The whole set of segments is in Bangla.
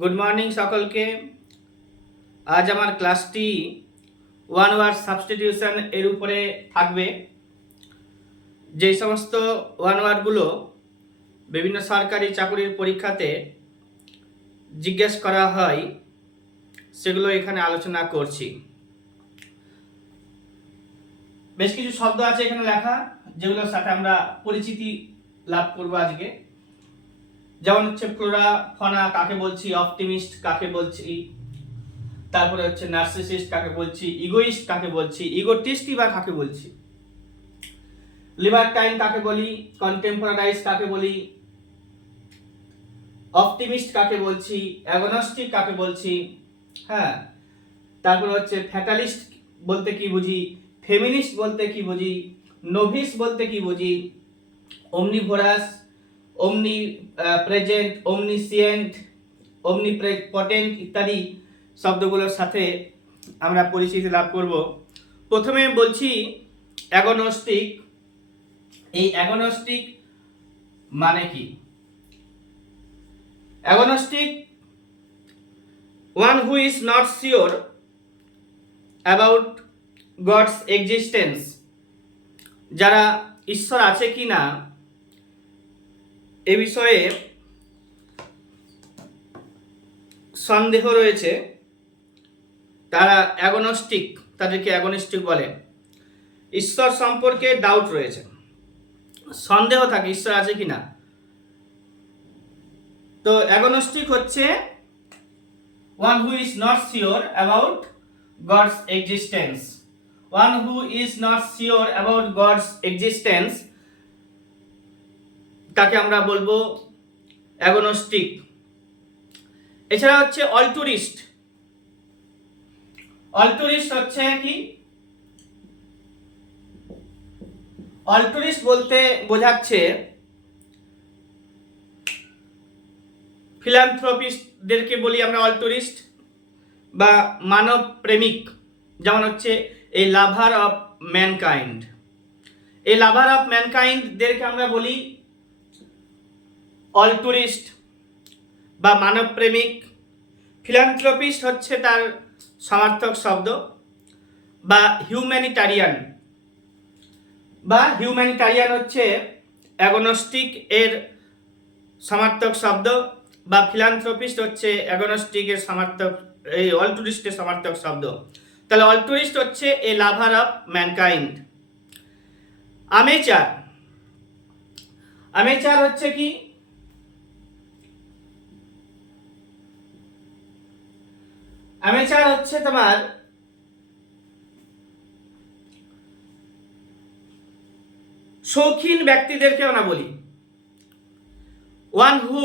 গুড মর্নিং সকলকে। আজ আমার ক্লাসটি ওয়ান ওয়ার্ড সাবস্টিটিউশন এর উপরে থাকবে। যে সমস্ত ওয়ান ওয়ার্ডগুলো বিভিন্ন সরকারি চাকরির পরীক্ষাতে জিজ্ঞেস করা হয় সেগুলো এখানে আলোচনা করছি। বেশ কিছু শব্দ আছে এখানে লেখা, যেগুলোর সাথে আমরা পরিচিতি লাভ করব আজকে। যেমন হচ্ছে ফ্লোরা ফনা কাকে বলছি, অপটিমিস্ট কাকে বলছি, তারপরে হচ্ছে নার্সিসিস্ট কাকে বলছি, ইগোইস্ট কাকে বলছি, ইগোটিস্টই বা কাকে বলছি, লিবার্টাইন কাকে বলি, কন্টেম্পোরারাইজ কাকে বলি, অপটিমিস্ট কাকে বলছি, অ্যাগনস্টিক কাকে বলছি, হ্যাঁ। তারপরে হচ্ছে ফ্যাটালিস্ট বলতে কি বুঝি, ফেমিনিস্ট বলতে কি বুঝি, নোভিস বলতে কি বুঝি, ওমনিভোরাস, ওমনি প্রেজেন্ট, ওমনিসিয়েন্ট, ওমনিপটেন্ট ইত্যাদি শব্দগুলোর সাথে আমরা পরিচিতি লাভ করব। প্রথমে বলছি অ্যাগনস্টিক। এই অ্যাগনস্টিক মানে কি? Agnostic one who is not sure about God's existence. যারা ঈশ্বর আছে কি না এ বিষয়ে সন্দেহ রয়েছে, তারা অ্যাগনস্টিক, তাদেরকে অ্যাগনস্টিক বলে। ঈশ্বর সম্পর্কে ডাউট রয়েছে, সন্দেহ থাকে ঈশ্বর আছে কি না। তো অ্যাগনস্টিক হচ্ছে one who is not sure about God's existence. One who is not sure about God's existence তাকে আমরা বলবো অ্যাগনস্টিক। এছাড়া হচ্ছে অল্টুরিস্ট। অল্টুরিস্ট হচ্ছে কি? অল্টুরিস্ট বলতে বোঝাচ্ছে ফিলান্থ্রপিস্টদেরকে বলি আমরা অল্টুরিস্ট বা মানব প্রেমিক। যেমন হচ্ছে এই লাভার অফ ম্যানকাইন্ড। এই লাভার অফ ম্যানকাইন্ডদেরকে আমরা বলি অল্টুরিস্ট বা মানব প্রেমিক। ফিলান্থ্রপিস্ট হচ্ছে তার সমার্থক শব্দ, বা হিউম্যানিটারিয়ান। বা হিউম্যানিটারিয়ান হচ্ছে অ্যাগনস্টিক এর সমার্থক শব্দ, বা ফিলান্থ্রপিস্ট হচ্ছে অ্যাগনস্টিকের সমার্থক, এই অল্টুরিস্টের সমার্থক শব্দ। তাহলে অল্টুরিস্ট হচ্ছে এ লাভার অফ ম্যানকাইন্ড। আমেচার। আমেচার হচ্ছে কি? আমেচার হচ্ছে তোমার শৌখিন ব্যক্তিদেরকে আমরা বলি। One who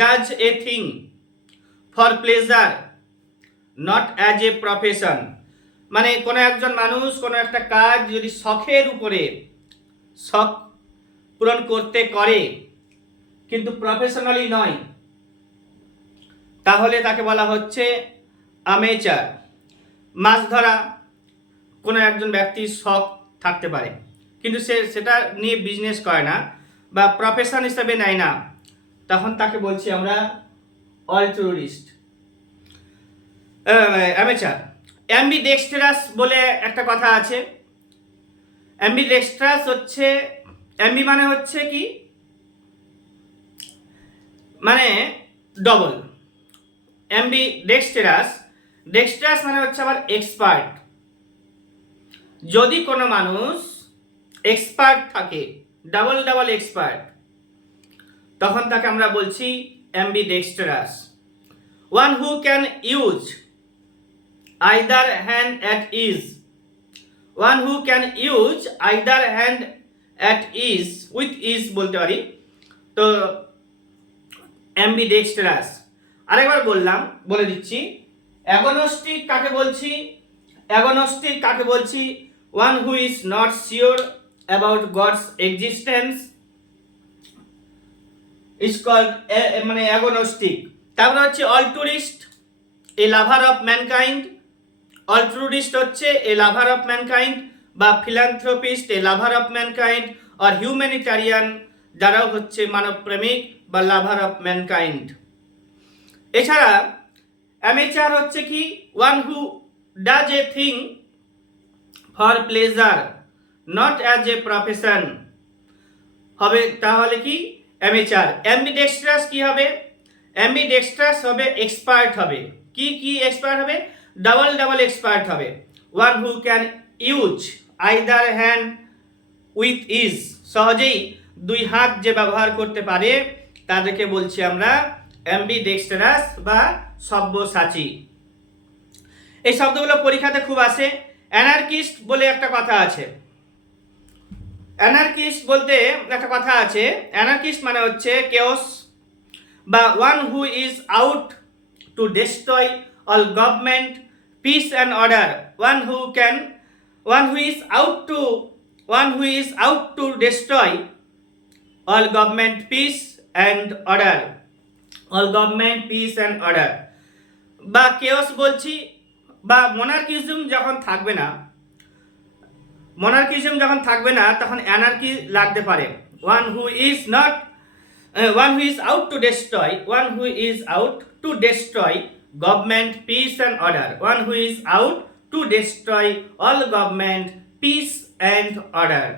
does a thing for pleasure not as a profession. মানে কোনো একজন মানুষ কোনো একটা কাজ যদি শখের উপরে, শখ পূরণ করতে করে কিন্তু প্রফেশনালি নয়, তাহলে তাকে বলা হচ্ছে আমেচার। মাছ ধরা কোনো একজন ব্যক্তির শখ থাকতে পারে, কিন্তু সে সেটা নিয়ে বিজনেস করে না বা প্রফেশন হিসেবে নেয় না, তখন তাকে বলছি আমরা অল্টুরিস্ট, অ্যামেচার। অ্যাম্বিডেক্সট্রাস বলে একটা কথা আছে। অ্যাম্বিডেক্সট্রাস হচ্ছে, অ্যাম্বি মানে হচ্ছে কি, মানে ডবল। অ্যাম্বিডেক্সট্রাস, ডেক্সট্রাস মানে হচ্ছে আবার এক্সপার্ট। যদি কোনো মানুষ এক্সপার্ট থাকে, ডাবল ডাবল এক্সপার্ট, তখন তাকে আমরা বলছি ambidextrous. One who can use either hand at ease. One who can use either hand at ease, with ease বলতে পারি, তো অ্যাম্বিডেক্সট্রাস। আরেকবার বলে দিচ্ছি, অ্যাগনস্টিক কাকে বলছি? অ্যাগনস্টিক কাকে বলছি? One who is not sure about God's existence is called মানে অ্যাগনস্টিক। তারপরে হচ্ছে altruist, a lover of mankind. Altruist হচ্ছে এ লাভার অফ ম্যানকাইন্ড, বা philanthropist a lover of mankind, আর হিউম্যানিটারিয়ান যারাও হচ্ছে মানব প্রেমিক বা লাভার অফ ম্যানকাইন্ড। এছাড়া অ্যামেচার হচ্ছে কি one who does a thing for pleasure not as a profession হবে, তাহলে কি অ্যামেচার। অ্যাম্বিডেক্সট্রাস কি হবে? অ্যাম্বিডেক্সট্রাস হবে এক্সপার্ট হবে। কি কি এক্সপার্ট হবে? ডাবল ডাবল এক্সপার্ট হবে। One who can use either hand with is, সহজেই দুই হাত যে ব্যবহার করতে পারে তাদেরকে বলছি আমরা অ্যাম্বিডেক্সট্রাস বা সব্যসাচী। এই শব্দগুলো পরীক্ষাতে খুব আসে। অ্যানার্কিস্ট বলে একটা কথা আছে। অ্যানার্কিস্ট বলতে একটা কথা আছে, অ্যানার্কিস্ট মানে হচ্ছে কেওস বা one who is out to destroy all government peace and order. One who is out to destroy all government peace and order, all government peace and order বা কেওস বলছি। বা মোনার্কিজম যখন থাকবে না, তখন অ্যানার্কি লাগতে পারে। One who is out to destroy government peace and order, one who is out to destroy all government peace and order.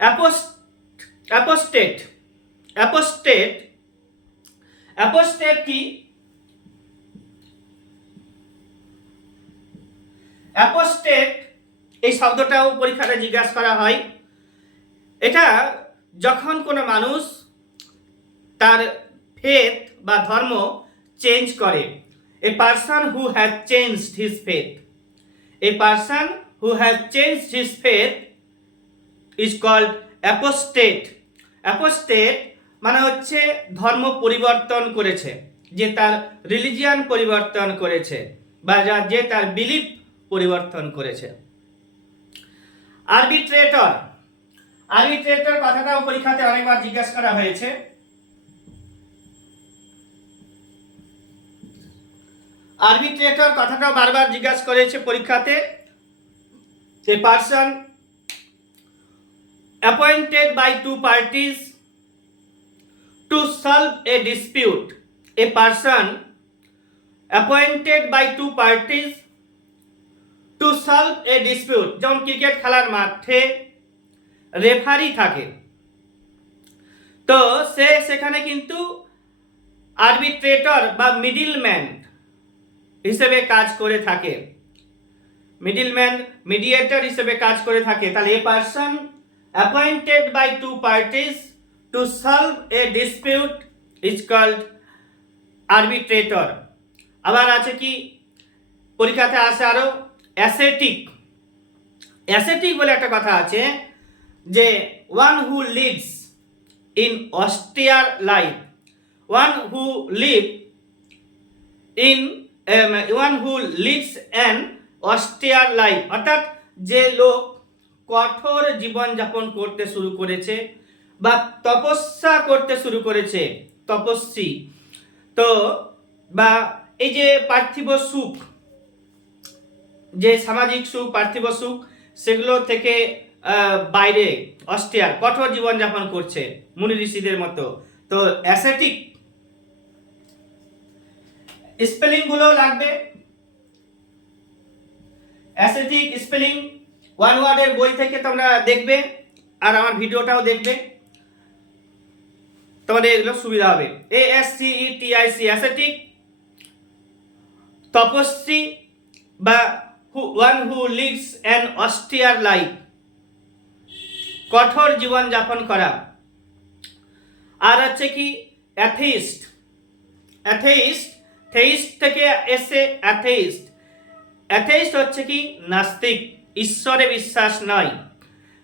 Apostate কি? অ্যাপোস্টেট এই শব্দটাও পরীক্ষাতে জিজ্ঞাসা করা হয়। এটা যখন কোনো মানুষ তার ফেথ বা ধর্ম চেঞ্জ করে, a person who has changed his faith, a person who has changed his faith is called apostate. Apostate মানে হচ্ছে ধর্ম পরিবর্তন করেছে, যে তার রিলিজিয়ান পরিবর্তন করেছে বা যে তার বিলিফ পরিবর্তন করেছে। আরবিট্রেটর কথাটাও পরীক্ষাতে অনেকবার জিজ্ঞাসা করা হয়েছে। আরবিট্রেটর কথাটাও বারবার জিজ্ঞাসা করেছে পরীক্ষাতে। A person appointed by two parties to solve a dispute, a person appointed by two parties to solve a dispute. যেমন ক্রিকেট খেলার মাঠে রেফারি থাকে, তো সে সেখানে কিন্তু আরবিট্রেটর বা মিডিলম্যান হিসেবে কাজ করে থাকে, মিডিয়েটর হিসেবে কাজ করে থাকে। তাহলে a person appointed by two parties to solve a dispute is called arbitrator. আবার আছে কি পরীক্ষাতে আসে আরো অ্যাসেটিক বলে একটা কথা আছে, যে one who lives in austere life, one who lives an austere life, অর্থাৎ যে লোক কঠোর জীবনযাপন করতে শুরু করেছে বা তপস্যা করতে শুরু করেছে, তপস্বী। তো বা এই যে পার্থিব সুখ, যে সামাজিক সুখ, পার্থিব সুখ, সেগুলো থেকে বাইরে অস্টিয়ার কঠোর জীবনযাপন করছে মুনি ঋষিদের মতো, তো অ্যাসেটিক। স্পেলিং গুলো লাগবে। অ্যাসেটিক স্পেলিং ওয়ান ওয়ার্ডের বই থেকে তোমরা দেখবে, আর আমার ভিডিওটাও দেখবে, তোমাদের এগুলো সুবিধা হবে। ASCETIC অ্যাসেটিক, তপস্বী বা one who lives an austere life, কঠোর জীবন যাপন করা। আর হচ্ছে কি অ্যাথেইস্ট, থেইস্ট থেকে এসে অ্যাথেইস্ট হচ্ছে কি নাস্তিক, ঈশ্বরে বিশ্বাস নয়।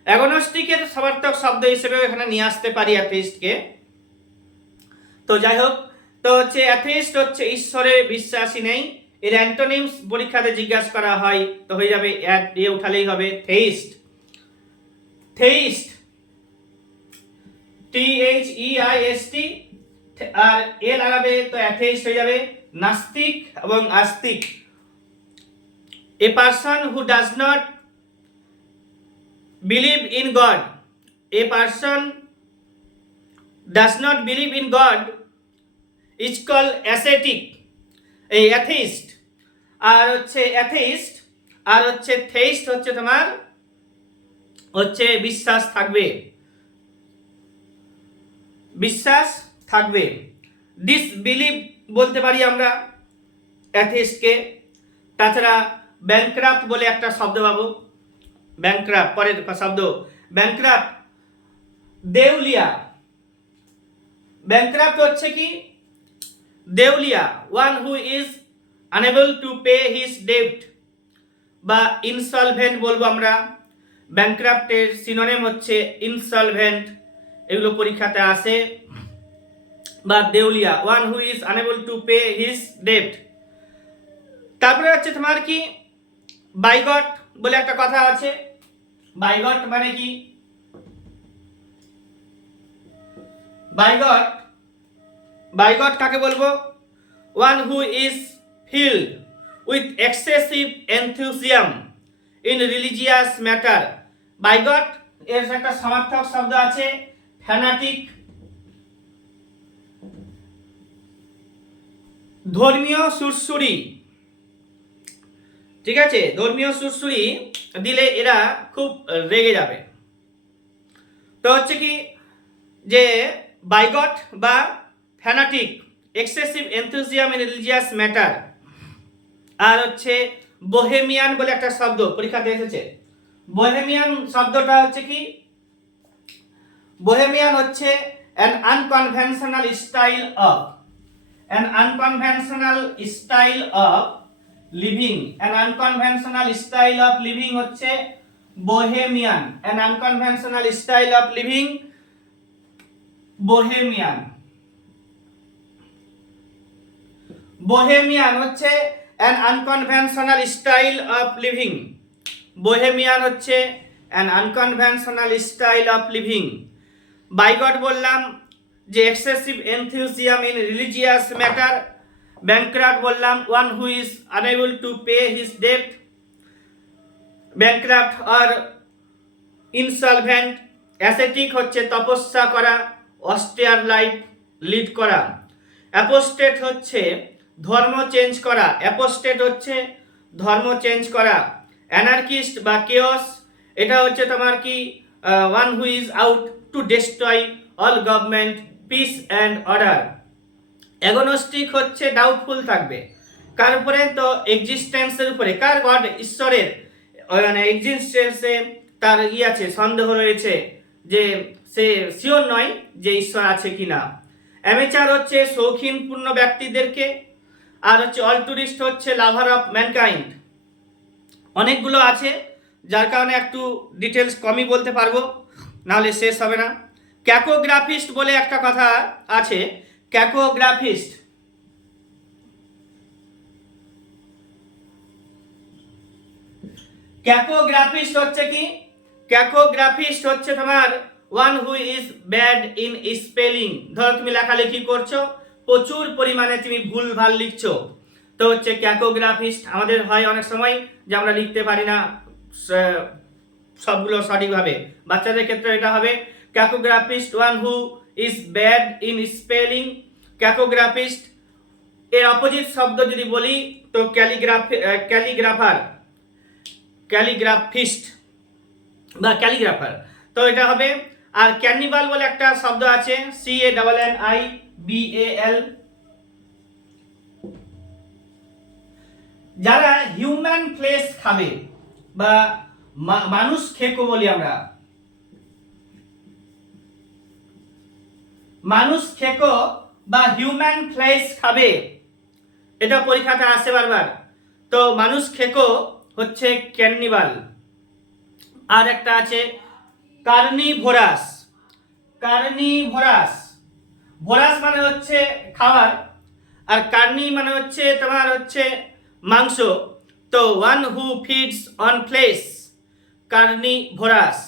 অ্যাগনস্টিকের সমার্থক শব্দ হিসেবেও এখানে নিয়ে আসতে পারি অ্যাথেইস্টকে। তো যাই হোক, তো হচ্ছে অ্যাথেইস্ট হচ্ছে ঈশ্বরে বিশ্বাসী নেই। এর অ্যান্টোনিমস পরীক্ষাতে জিজ্ঞাসা করা হয়, তো হয়ে যাবে এ উঠালেই হবে থেইস্ট। THEIST, আর এ লাগাবে তো অ্যাথেইস্ট হয়ে যাবে নাস্তিক এবং আস্তিক। এ person who does not believe in god, a person does not believe in god is call acetic, এই অ্যাথিস্ট। আর হচ্ছে অ্যাথিস্ট আর হচ্ছে থেইস্ট হচ্ছে তোমার হচ্ছে বিশ্বাস থাকবে, বিশ্বাস থাকবে। ডিসবিলিভ বলতে পারি আমরা অ্যাথিস্টকে। তাছাড়া ব্যাংক্রাফট বলে একটা শব্দ পাবো, ব্যাংক্রাফট পরের শব্দ ব্যাংক্রাফট, দেউলিয়া। ব্যাংক্রাফট হচ্ছে কি দেউলিয়া, one who is unable to pay his debt বা ইনসলভেন্ট বলবো আমরা। ব্যাংক্রাফটের সিনোনিম হচ্ছে ইনসলভেন্ট, এগুলো পরীক্ষাতে আসে। বা দেউলিয়া, one who is unable to pay his debt. তারপরে হচ্ছে তোমার কি বাইগট বলে একটা কথা আছে। বাইগট মানে কি? বাইগট, বাইগট কাকে বলবো? One who is filled with excessive enthusiasm in religious matter. Bigot এর একটা সমার্থক শব্দ আছে ফ্যানাটিক, ধর্মীয় সুরসুরি। ঠিক আছে, ধর্মীয় সুরসুরি দিলে এরা খুব রেগে যাবে। তো হচ্ছে কি যে বাইগট বা fanatic, excessive enthusiasm in religious matter. আর হচ্ছে বোহেমিয়ান বলে একটা শব্দ পরীক্ষাতে এসেছে। বোহেমিয়ান শব্দটা হচ্ছে কি? বোহেমিয়ান হচ্ছে an unconventional style of, an unconventional style of living, an unconventional style of living হচ্ছে bohemian, an unconventional style of living, bohemian. Bohemian হচ্ছে an unconventional style of living, bohemian হচ্ছে an unconventional style of living। Bigot বললাম যে excessive enthusiasm in religious matter. Bankrupt বললাম one who is unable to pay his debt. Bankrupt আর ইনসলভেন্ট। অ্যাসেটিক হচ্ছে তপস্যা করা, অস্টিয়ার লাইফ লিড করা। অ্যাপোস্টেট হচ্ছে ধর্ম চেঞ্জ করা, অ্যাপোস্টেট হচ্ছে ধর্ম চেঞ্জ করা। অ্যানার্কিস্ট বা কেওস, এটা হচ্ছে তোমার কি one who is out to destroy all government peace and order. Agnostic হচ্ছে ডাউটফুল থাকবে কার উপরে? তো এক্সিস্টেন্সের উপরে। কার? গড, ঈশ্বরের মানে এক্সিস্টেন্সে তার আছে, সন্দেহ রয়েছে, যে সে শিওর নয় যে ঈশ্বর আছে কিনা। অ্যামেচার হচ্ছে শৌখিনপূর্ণ ব্যক্তিদেরকে। আর হচ্ছে অলটুরিস্ট হচ্ছে লাভার অফ ম্যানকাইন্ড। অনেকগুলো আছে যার কারণে একটু ডিটেলস কমই বলতে পারবো, নাহলে শেষ হবে না। ক্যাকোগ্রাফিস্ট বলে একটা কথা আছে, ক্যাকোগ্রাফিস্ট। ক্যাকোগ্রাফিস্ট হচ্ছে কি? ক্যাকোগ্রাফিস্ট হচ্ছে তোমার one who is bad in spelling. ধরো তুমি লেখালেখি করছো, প্রচুর পরিমাণে তুমি ভুলভাল লিখছো, তো হচ্ছে ক্যাকোগ্রাফিস্ট। আমাদের হয় অনেক সময় যে আমরা লিখতে পারি না সবগুলো সঠিকভাবে, বাচ্চাদের ক্ষেত্রে এটা হবে cacographist, one who is bad in spelling. Cacographist এর অপোজিট শব্দ যদি বলি তো ক্যালিগ্রাফার, ক্যালিগ্রাফিস্ট বা ক্যালিগ্রাফার, তো এটা হবে। আর ক্যানিবাল বলে একটা শব্দ আছে, CANNIBAL, যারা হিউম্যান ফ্লেশ খাবে বা মানুষ খেকো বলি আমরা, মানুষ খেকো বা হিউম্যান ফ্লেশ খাবে, এটা পরীক্ষাতে আসে বারবার। তো মানুষ খেকো হচ্ছে ক্যানিবাল। আর একটা আছে কার্নিভোরাস, কার্নিভোরাস, ভোরাস মানে হচ্ছে খাবার, আর কার্নি মানে হচ্ছে তোমার হচ্ছে মাংস। তো one who feeds on flash, carnivorous.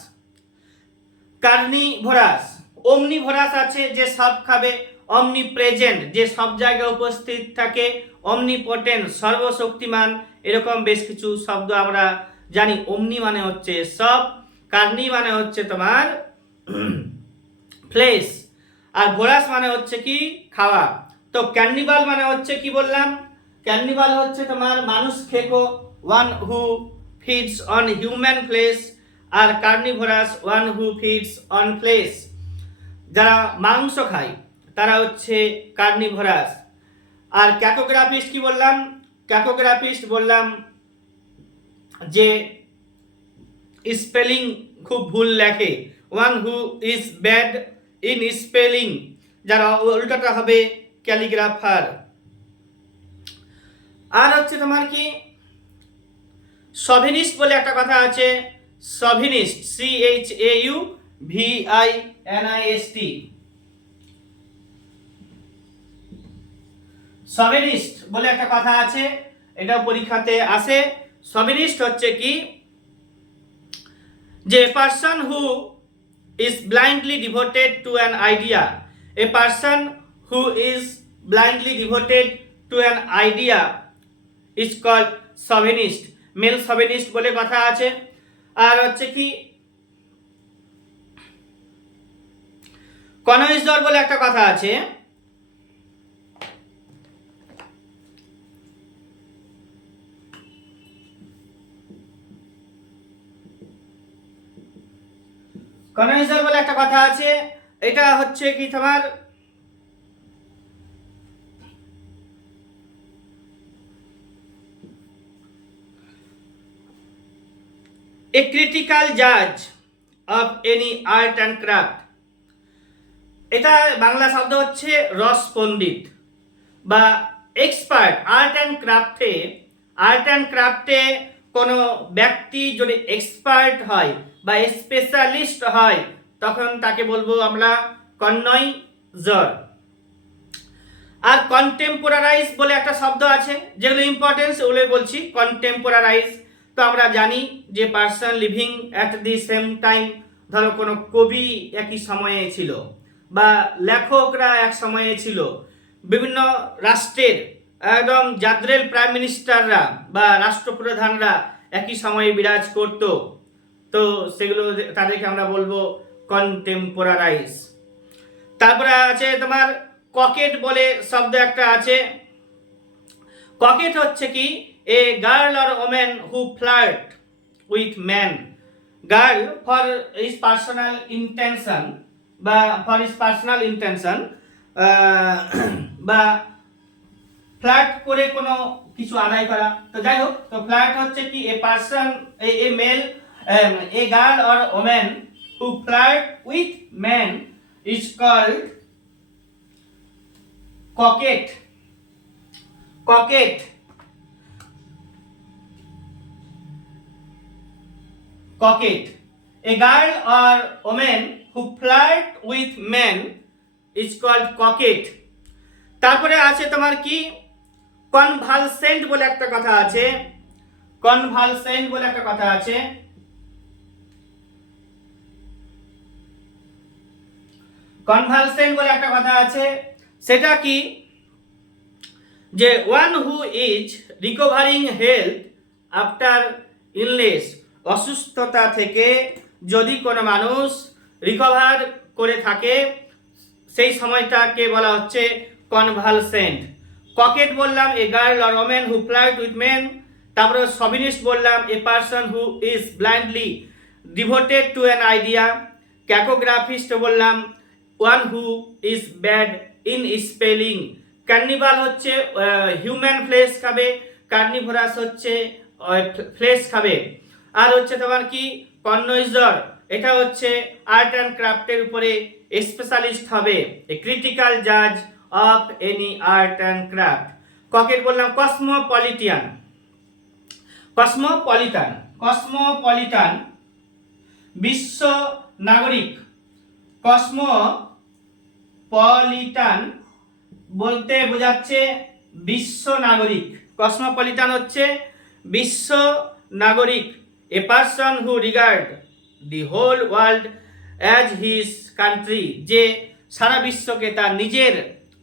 Carnivorous. Omnivorous আছে যে সব খাবে, অমনিপ্রেজেন্ট যে সব জায়গায় উপস্থিত থাকে, অমনিপোটেন্ট সর্বশক্তিমান, এরকম বেশ কিছু শব্দ আমরা জানি। অমনি মানে হচ্ছে সব, কার্নি মানে হচ্ছে তোমার ফ্লেশ, আর ভোরাস মানে হচ্ছে কি খাওয়া। তো ক্যান্নিবাল মানে হচ্ছে কি বললাম, ক্যান্নিবাল হচ্ছে তোমার মানুষ খেকো, one who feeds on human flesh, আর carnivorous one who feeds on flesh. যারা মাংস খায় তারা হচ্ছে কার্নিভোরাস। আর ক্যাকোগ্রাফিস্ট কি বললাম, ক্যাকোগ্রাফিস্ট বললাম যে স্পেলিং খুব ভুল লেখে, one who is bad in spelling, যারা উল্টাটা হবে ক্যালিগ্রাফার। আর হচ্ছে তোমার কি সভিনিস্ট বলে একটা কথা আছে, সভিনিস্ট, CHAUVINIST, সভিনিস্ট বলে একটা কথা আছে, এটাও পরীক্ষাতে আসে। সভিনিস্ট হচ্ছে কি যে person who is blindly devoted to an idea, a person who is blindly devoted to an idea is called chauvinist, male chauvinist বলে কথা আছে। আর হচ্ছে কি কনয়েজর বলে একটা কথা আছে, কনয়েজর বলে একটা কথা আছে, এটা হচ্ছে কি তোমার a critical judge of any art and craft, এটা বাংলা শব্দ হচ্ছে রস পণ্ডিত বা এক্সপার্ট। আর্ট অ্যান্ড ক্রাফটে, আর্ট অ্যান্ড ক্রাফটে কোনো ব্যক্তি যদি এক্সপার্ট হয় বা স্পেশালিস্ট হয় তখন তাকে বলবো আমরা কনয়েজর। আর কন্টেম্পোরারাইজ বলে একটা শব্দ আছে, যেগুলো ইম্পর্টেন্স ওগুলো বলছি। কন্টেম্পোরারাইজ তো আমরা জানি যে person leaving at the same time, ধরো কোনো কবি একই সময়ে ছিল বা লেখকরা এক সময়ে ছিল, বিভিন্ন রাষ্ট্রের একদম জাদ্রেল প্রাইম মিনিস্টাররা বা রাষ্ট্রপ্রধানরা একই সময়ে বিরাজ করত, তো সেগুলো তাদেরকে আমরা বলবো কন্টেম্পোরারাইজ। তারপরে আছে তোমার ককেট বলে শব্দ একটা আছে। ককেট হচ্ছে কি এ girl or women who flirt with man, girl for his personal intention বা ফর হিজ পার্সোনাল ইন্টেনশন বা ফ্লার্ট করে কোনো কিছু আদায় করা। তো যাই হোক, তো ফ্লার্ট হচ্ছে কি a person, a male, a girl or women who flirt with man is called coquette, coquette, coquette, a girl or woman who flirt with men is called coquette। তারপরে আছে তোমার কি কনভালসেন্ট বলে একটা কথা আছে, কনভালসেন্ট বলে একটা কথা আছে, কনভালসেন্ট বলে একটা কথা আছে। সেটা কি যে one who is recovering health after illness, অসুস্থতা থেকে যদি কোনো মানুষ রিকভার করে থাকে সেই সময়টাকে বলা হচ্ছে কনভালসেন্ট। ককেট বললাম a girl or women who flirt with men. তারপরে সভিনিস্ট বললাম a person who is blindly devoted to an idea. Cacographist বললাম one who is bad in spelling. Carnival হচ্ছে হিউম্যান ফ্লেশ খাবে, কার্নিভোরাস হচ্ছে ফ্লেশ খাবে। আর হচ্ছে তোমার কি কনয়েজর, এটা হচ্ছে আর্ট অ্যান্ড ক্রাফটের উপরে স্পেশালিস্ট হবে, এ ক্রিটিক্যাল জাজ of any art and craft. Coquette বললাম কসমোপলিটিয়ান, কসমোপলিটান, কসমোপলিটান বিশ্ব নাগরিক। কসমোপলিটান বলতে বোঝাচ্ছে বিশ্ব নাগরিক, কসমোপলিটান হচ্ছে বিশ্ব নাগরিক। A person who regard the whole world as his country, যে সারা বিশ্বকে তার নিজের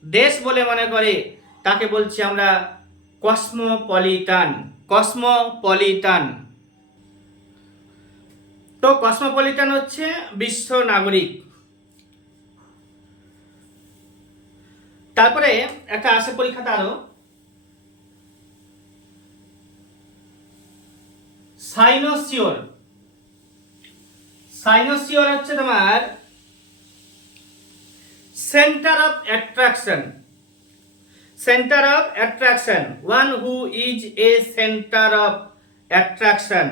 দেশ বলে মনে করে তাকে বলছি আমরা কসমোপলিটান, কসমোপলিটান। তো কসমোপলিটান হচ্ছে বিশ্ব নাগরিক। তারপরে একটা আসে পরীক্ষাতে আরো, সাইনোসিওর। সাইনোসিওর হচ্ছে তোমার centre of attraction. Centre of attraction, one who is a centre of attraction,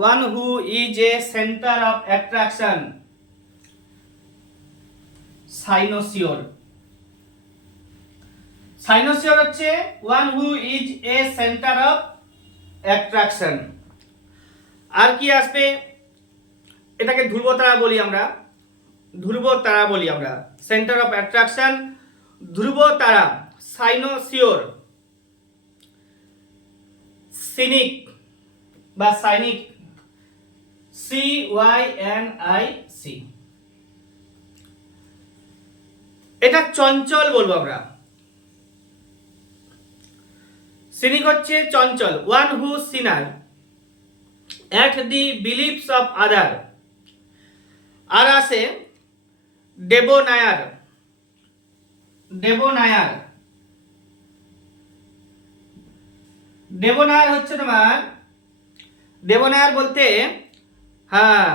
one who is a centre of attraction, cynosure. Cynosure হচ্ছে one who is a centre of attraction. আর কি আসবে, এটাকে ধ্রুবতারা বলি আমরা, ধ্রুবতারা বলি আমরা, সেন্টার অফ অ্যাট্রাকশন ধ্রুবতারা, সাইনোসিওর, সিনিক বা সাইনিক, CYNIC। এটা চঞ্চল বলবো আমরা। সিনিক হচ্ছে চঞ্চল, one who sneer at the beliefs of other। আর আছে ডেবোনায়ার। ডেবোনায়ার, ডেবোনায়ার হচ্ছে তোমার, ডেবোনায়ার বলতে হ্যাঁ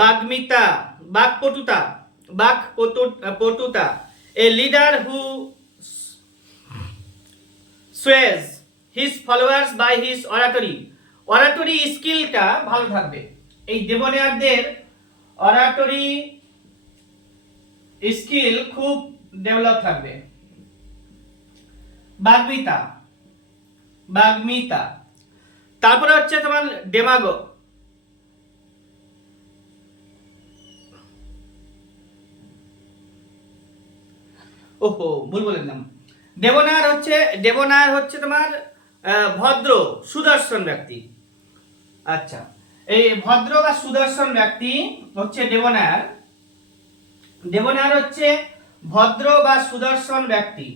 বাগ্মিতা, বাকপটুতা, বাকপটুতা, a leader who sways his followers by his oratory। Oratory স্কিলটা ভালো থাকবে, এই দেবনায়ারদের অরাটরি স্কিল খুব ডেভেলপ থাকবে। বাগ্মিতা, বাগ্মিতা। তারপরে হচ্ছে তোমার ডেমাগো। ওহো ভুল বলে দিলাম। ডেবনায়ার হচ্ছে তোমার ভদ্র সুদর্শন ব্যক্তি। আচ্ছা, এই ভদ্র বা সুদর্শন ব্যক্তি হচ্ছে ডেবনায়ার। ডেবনায়ার হচ্ছে ভদ্র বা সুদর্শন ব্যক্তি,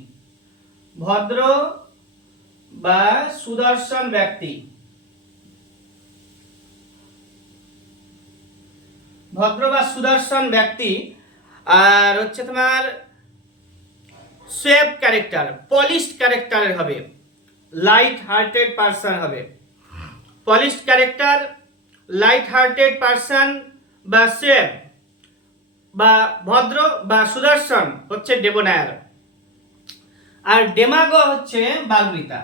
ভদ্র বা সুদর্শন ব্যক্তি, ভদ্র বা সুদর্শন ব্যক্তি। আর হচ্ছে তোমার সেফ ক্যারেক্টার, পলিশড ক্যারেক্টারের হবে, লাইট হার্টেড পারসন হবে। Polished character, light hearted person বা সেফ বা ভদ্র বা সুদর্শন হচ্ছে ডেবনায়ার। আর ডেমাগো হচ্ছে বাগ্মিতা।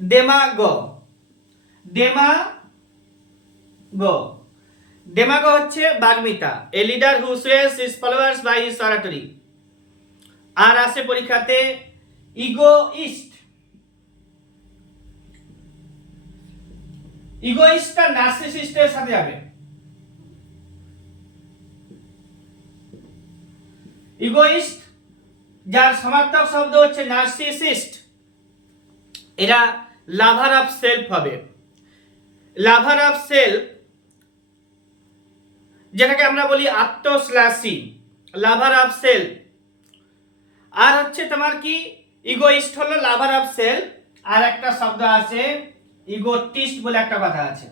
ডেমাগো, ডেমাগো, ডেমাগো হচ্ছে বাগ্মিতা, a leader who sways his followers by his oratory. আর আসে পরীক্ষাতে ইগোইস্ট। ইগোইস্টটা নার্সিসিস্টের সাথে যাবে। ইগোইস্ট যার সমার্থক শব্দ হচ্ছে নার্সিসিস্ট, এরা লাভার অফ সেলফ হবে। লাভার অফ সেলফ, যেটাকে আমরা বলি আত্মশ্লাসী, লাভার অফ সেলফ। আর হচ্ছে তোমার কি, ইগোইস্ট হলো লাভার অফ সেলফ, আর একটা শব্দ আছে ইগোটিস্ট বলে একটা কথা আছে।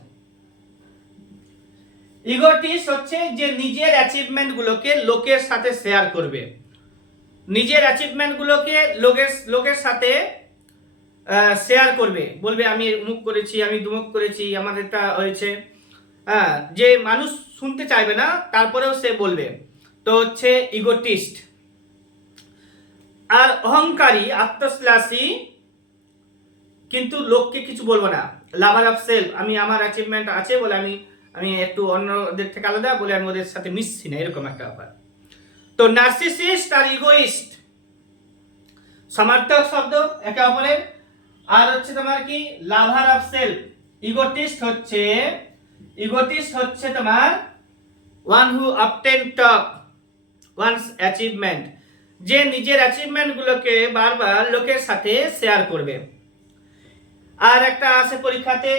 ইগোটিস্ট হচ্ছে যে নিজের অ্যাচিভমেন্ট গুলোকে লোকের সাথে শেয়ার করবে, নিজের অ্যাচিভমেন্ট গুলোকে লোকের সাথে শেয়ার করবে, বলবে আমি অমুক করেছি, আমি দুমুক করেছি, আমার এটা হয়েছে। হ্যাঁ, যে মানুষ শুনতে চাইবে না তারপরেও সে বলবে, তো হচ্ছে ইগোটিস্ট। আর অহংকারী, আত্মশ্লাসী, কিন্তু লোককে কিছু বলবো না, লাভার অফ সেলফ, আমি আমার অ্যাচিভমেন্ট আছে বলে আমি একটু অন্যদের থেকে আলাদা বলে আমি ওদের সাথে মিশছি না, এরকম একটা ব্যাপার। তো নার্সিসিস্ট আর ইগোইস্ট সমার্থক শব্দ একে অপরের। আর হচ্ছে তোমার কি, লাভার অফ সেলফ। ইগোটিস্ট হচ্ছে তোমার one who obtain top one's achievement, যে নিজের অ্যাচিভমেন্ট গুলোকে বারবার লোকের সাথে শেয়ার করবে। আর একটা আছে পরীক্ষাতে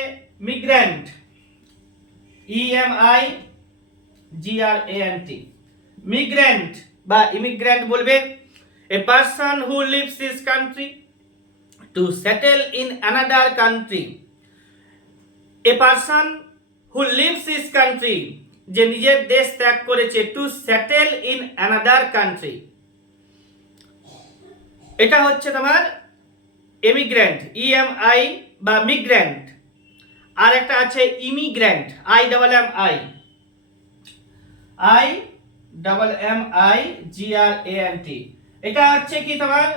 মিগ্রেন্ট, EMIGRANT, মিগ্রেন্ট বা ইমিগ্রেন্ট বলবে। A person who leaves his country to settle in another country. A person who leaves his country যে নিজের দেশ ত্যাগ করেছে, to settle in another country, এটা হচ্ছে তোমার এমিগ্র্যান্ট, ইএমআই বা মিগ্র্যান্ট। আর একটা আছে ইমিগ্র্যান্ট, IMMIGRANT। এটা হচ্ছে কি তোমার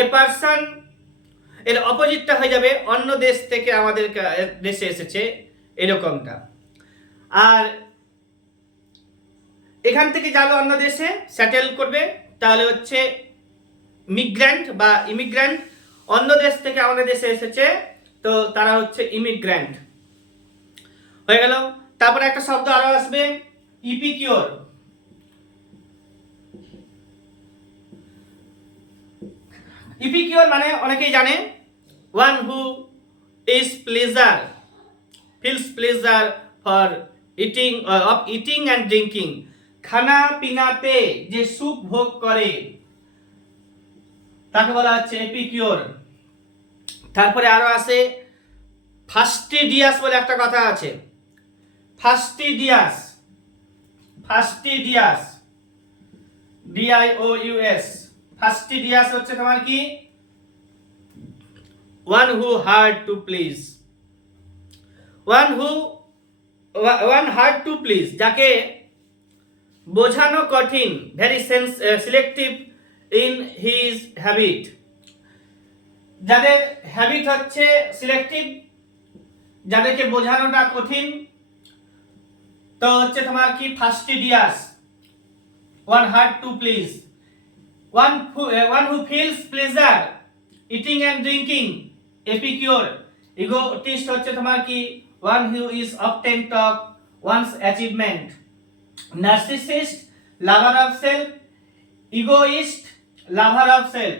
এ পারসন, এর অপোজিটটা হয়ে যাবে অন্য দেশ থেকে আমাদের দেশে এসেছে, এরকমটা। আর এখান থেকে যাবে অন্য দেশে সেটেল করবে, তাহলে হচ্ছে মিগ্র্যান্ট বা ইমিগ্র্যান্ট। অন্য দেশ থেকে আমাদের দেশে এসেছে, তো তারা হচ্ছে ইমিগ্র্যান্ট হয়ে গেল। তারপরে একটা শব্দ আরো আসবে, ইপিকিওর। ইপিকিওর মানে অনেকেই জানে, one who is pleasure, feels pleasure for eating, of eating and drinking, খানা পিনাতে যে সুখ ভোগ করে তাকে বলা হচ্ছে এপিকিওর। তারপরে আরো আছে ফাস্টিডিয়াস বলে একটা কথা আছে, ফাস্টিডিয়াস, DIOUS, ফাস্টিডিয়াস হচ্ছে তোমার কি one who hard to please, one hard to please, যাকে বোঝানো কঠিন, very selective in his habit, যাদের হ্যাবিট হচ্ছে সিলেক্টিভ, যাদেরকে বোঝানোটা কঠিন, তো হচ্ছে তোমার কি fastidious, one hard to please. One who feels pleasure eating and drinking, epicure. Egotist হচ্ছে তোমার কি one who is often talk one's achievement. Narcissist, lover of self, egoist, lover of self.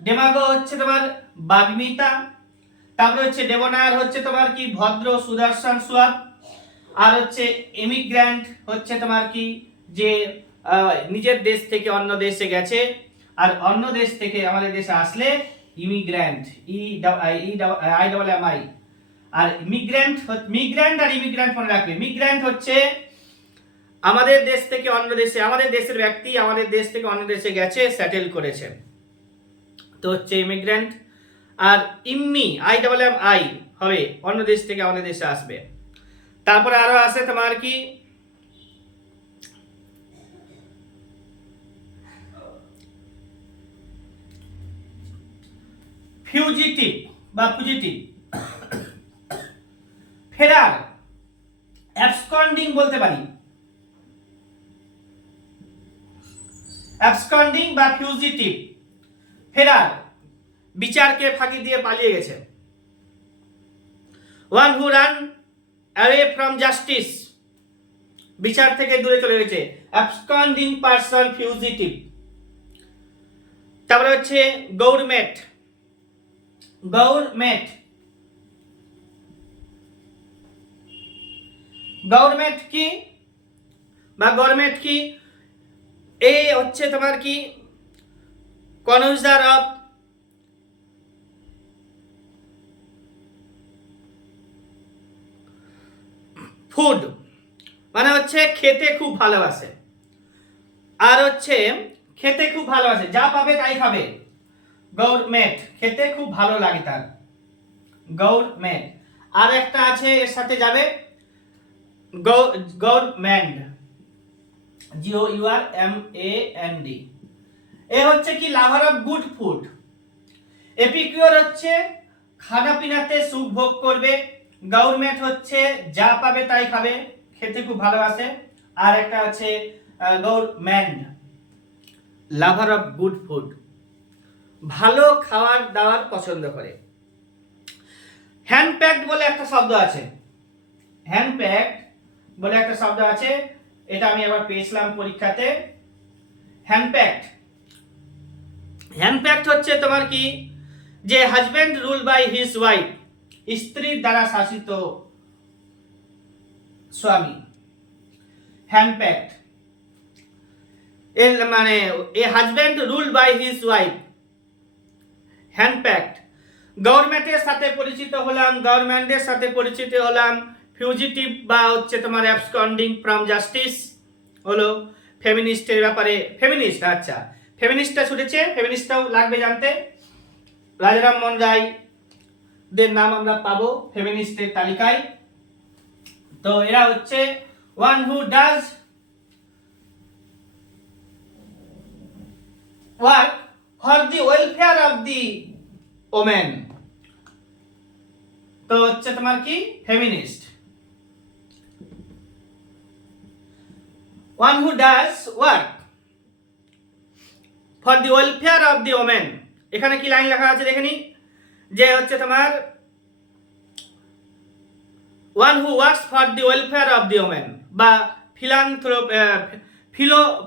Demagogue হচ্ছে তোমার বাগ্মিতা। তারপরে হচ্ছে ডেবোনায়ার হচ্ছে তোমার কি ভদ্র, সুদর্শন, সুয়াব। আর হচ্ছে ইমিগ্র্যান্ট হচ্ছে তোমার কি যে নিজের দেশ থেকে অন্য দেশে গেছে, আর অন্য দেশ থেকে আমাদের দেশে আসলে ইমিগ্র্যান্ট, IMMI। আর মিগ্র্যান্ট আর ইমিগ্র্যান্ট মনে রাখবে। মিগ্র্যান্ট হচ্ছে আমাদের দেশ থেকে অন্য দেশে, আমাদের দেশের ব্যক্তি আমাদের দেশ থেকে অন্য দেশে গেছে, সেটেল করেছে, তো হচ্ছে ইমিগ্র্যান্ট। আর IMMI হবে অন্য দেশ থেকে আমাদের দেশে আসবে। তারপরে আরো আছে তোমার কি ফিউজিটিভ বা ফুজিটিভ, ফেরার, অ্যাবসকন্ডিং বলতে পারি, অ্যাবসকন্ডিং বা ফিউজিটিভ, ফেরার, বিচারকে ফাঁকি দিয়ে পালিয়ে গেছে। One who run away from justice, বিচার থেকে দূরে চলে গেছে, অ্যাবসকন্ডিং পারসন, ফিউজিটিভ। তারপরে হচ্ছে গভর্নমেন্ট, গভর্নমেন্ট কি বা গভর্নমেন্ট কি, এই হচ্ছে তোমার কি কনজার অফ ফুড, মানে হচ্ছে খেতে খুব ভালোবাসে, আর হচ্ছে খেতে খুব ভালোবাসে, যা পাবে তাই খাবে। গভর্নমেন্ট, খেতে খুব ভালো লাগে তার, গভর্নমেন্ট। আর একটা আছে এর সাথে যাবে গভর্নমেন্ট, GOURMAND। এ হচ্ছে কি লাভার অফ গুড ফুড। এপিকিওর হচ্ছে খানা পিনাতে সুখ ভোগ করবে। গভর্নমেন্ট হচ্ছে যা পাবে তাই খাবে, খেতে খুব ভালোবাসে। আর একটা আছে government, lover of good food, ভালো খাবার দাবার পছন্দ করে। হ্যান্ডপ্যাকড বলে একটা শব্দ আছে, হ্যান্ডপ্যাকড বলে একটা শব্দ আছে, এটা আমি আবার পেয়েছিলাম পরীক্ষাতে। হ্যান্ডপ্যাকড, হ্যান্ডপ্যাকড হচ্ছে তোমার কি যে husband rule by his wife, স্ত্রীর দ্বারা শাসিত স্বামী, হ্যান্ডপ্যাকড। এর মানে a husband rule by his wife, henpecked. গভর্নমেন্টের সাথে পরিচিত হলাম, গভর্নমেন্টের সাথে পরিচিত হলাম, ফিউজিটিভ বা হচ্ছে তোমার অ্যাবসকন্ডিং ফ্রম জাস্টিস হলো ফেমিনিস্টের ব্যাপারে। ফেমিনিস্ট, আচ্ছা ফেমিনিস্টটা ছুটেছে, ফেমিনিস্টটাও লাগবে জানতে। রাজারাম মোহন রায় দের নাম আমরা পাবো ফেমিনিস্টের তালিকায়। তো এরা হচ্ছে one who does work for the welfare of the women, তো হচ্ছে তোমার কি feminist. One who does work for the welfare of the women, এখানে কি লাইন লেখা আছে দেখে নি, যে হচ্ছে তোমার one who works for the welfare of the women বা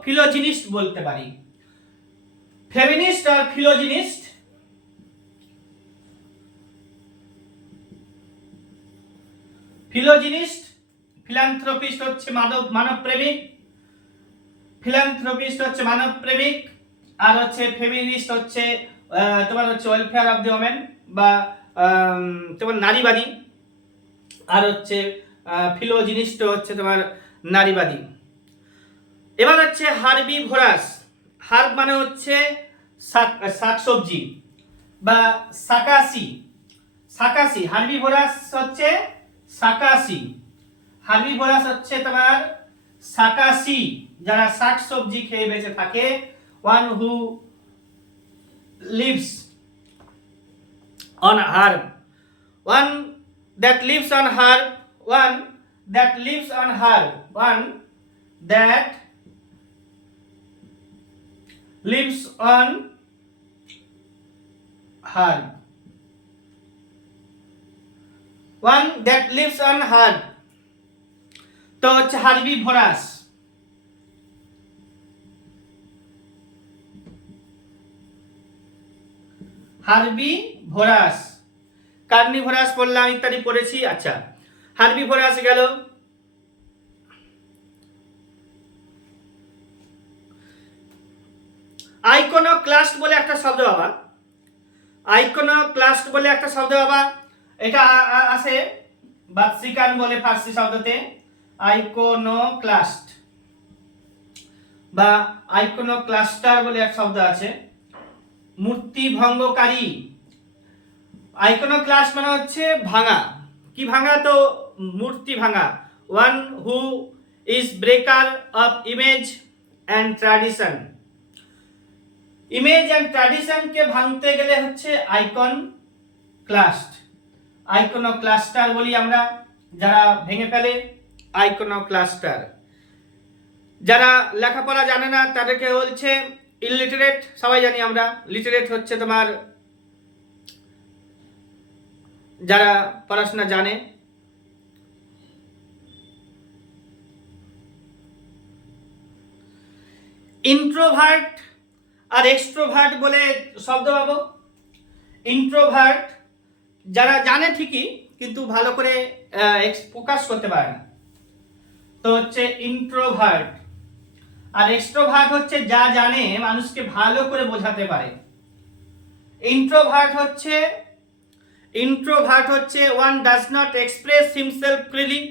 ফিলোজিনিস্ট বলতে পারি। ফেমিনিস্ট আর ফিলোজিনিস্ট, ফিলোজিনিস্ট ফিলান্থ্রপিস্ট হচ্ছে মানব প্রেমিক, ফিলান্থ্রপিস্ট হচ্ছে মানব প্রেমিক, আর হচ্ছে ফেমিনিস্ট হচ্ছে তোমার হচ্ছে ওয়েলফেয়ার অফ দি ওমেন বা তোমার নারীবাদী, আর হচ্ছে ফিলোজিনিস্ট হচ্ছে তোমার নারীবাদী। এবার হচ্ছে হার্বি ভোরাস, হার্ব মানে হচ্ছে শাকসবজি বা শাকাসি, শাকাসি হার্বি ভোরাস হচ্ছে শাকাসি, হার্বি ভোরাস হচ্ছে তোমার শাকাসি, যারা শাকসবজি খেয়ে বেঁচে থাকে। One who lives on herb, one that lives on herb, one that lives on herb, one that lives on herb, one that lives on herb, তো হচ্ছে হার্বি ভোরাস। হার্বি ভোরাস, কার্নিভোরাস পড়লাম, ইত্যাদি পড়েছি। আচ্ছা হার্বি ভোরাস গেল। আইকোনোক্লাস্ট বলে একটা শব্দ বাবা, আইকোনোক্লাস্ট বলে একটা শব্দ বাবা, এটা আছে বাতসিকান বলে ফার্সি শব্দতে, আইকোনোক্লাস্ট বা আইকোনোক্লাস্টার বলে এক শব্দ আছে, মূর্তি ভঙ্গকারী। আইকোনোক্লাস্ট মানে হচ্ছে ভাঙা, কি ভাঙা, তো মূর্তি ভাঙা। One who is breaker of image and tradition, image and ট্র্যাডিশনকে ভাঙতে গেলে হচ্ছে আইকন ক্লাস্ট, আইকোনোক্লাস্টার বলি আমরা, যারা ভেঙে ফেলে আইকোনোক্লাস্টার। যারা লেখাপড়া জানে না তাদেরকে বলছে ইলিটারেট, সবাই জানি আমরা লিটারেট হচ্ছে তোমার যারা পড়াশোনা জানে। ইন্ট্রোভার্ট আর এক্সট্রোভার্ট বলে শব্দ পাবো। ইন্ট্রোভার্ট যারা জানে ঠিকই কিন্তু ভালো করে প্রকাশ করতে পারে না, তো হচ্ছে ইন্ট্রোভার্ট। আর এক্সট্রোভার্ট হচ্ছে যা জানে মানুষকে ভালো করে বোঝাতে পারে। ইন্ট্রোভার্ট হচ্ছে one does not express himself freely,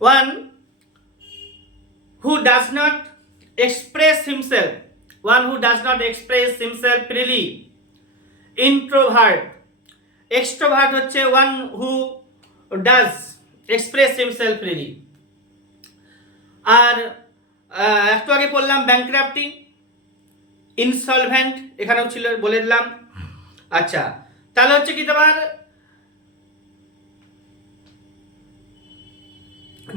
one who does not express himself, one who does not express himself freely, introvert। extrovert হচ্ছে one who does express himself freely। আর একটু আগে বললাম ব্যাংক্রাফটি, ইনসলভেন্ট এখানেও ছিল বলে দিলাম। আচ্ছা তাহলে হচ্ছে কি তোমার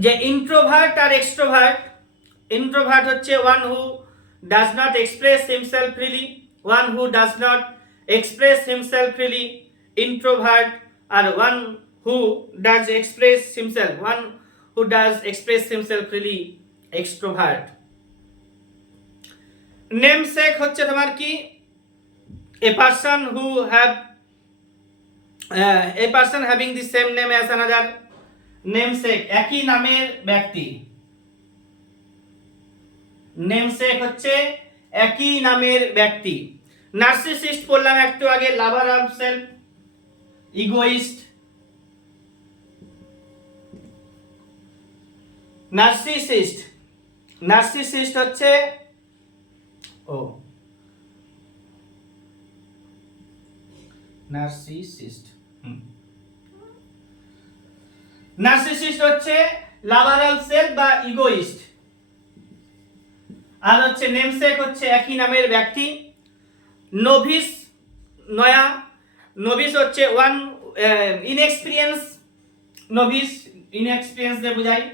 যে ইন্ট্রোভার্ট আর এক্সট্রোভার্ট, ইন্ট্রোভার্ট হচ্ছে one who does not express himself freely, one who does not express himself freely introvert, আর one who does express himself, one who does express himself freely extrovert. Namesake হচ্ছে তোমার কি a person who have a person having the same name as another, namesake একই নামের ব্যক্তি। নেমসেক হচ্ছে একই নামের ব্যক্তি। নার্সিসিস্ট বললাম একটু আগে, lover of self, egoist, narcissist, narcissist হচ্ছে নার্সিসিস্ট, নার্সিসিস্ট হচ্ছে লাভারাল সেলফ বা ইগোইস্ট। আর হচ্ছে নেমসেক হচ্ছে একই নামের ব্যক্তি। নোভিস, নয়া, নোভিস হচ্ছে ওয়ান ইনএক্সপিরিয়েন্স, নোভিস ইনএক্সপিরিয়েন্স দিয়ে বোঝায়,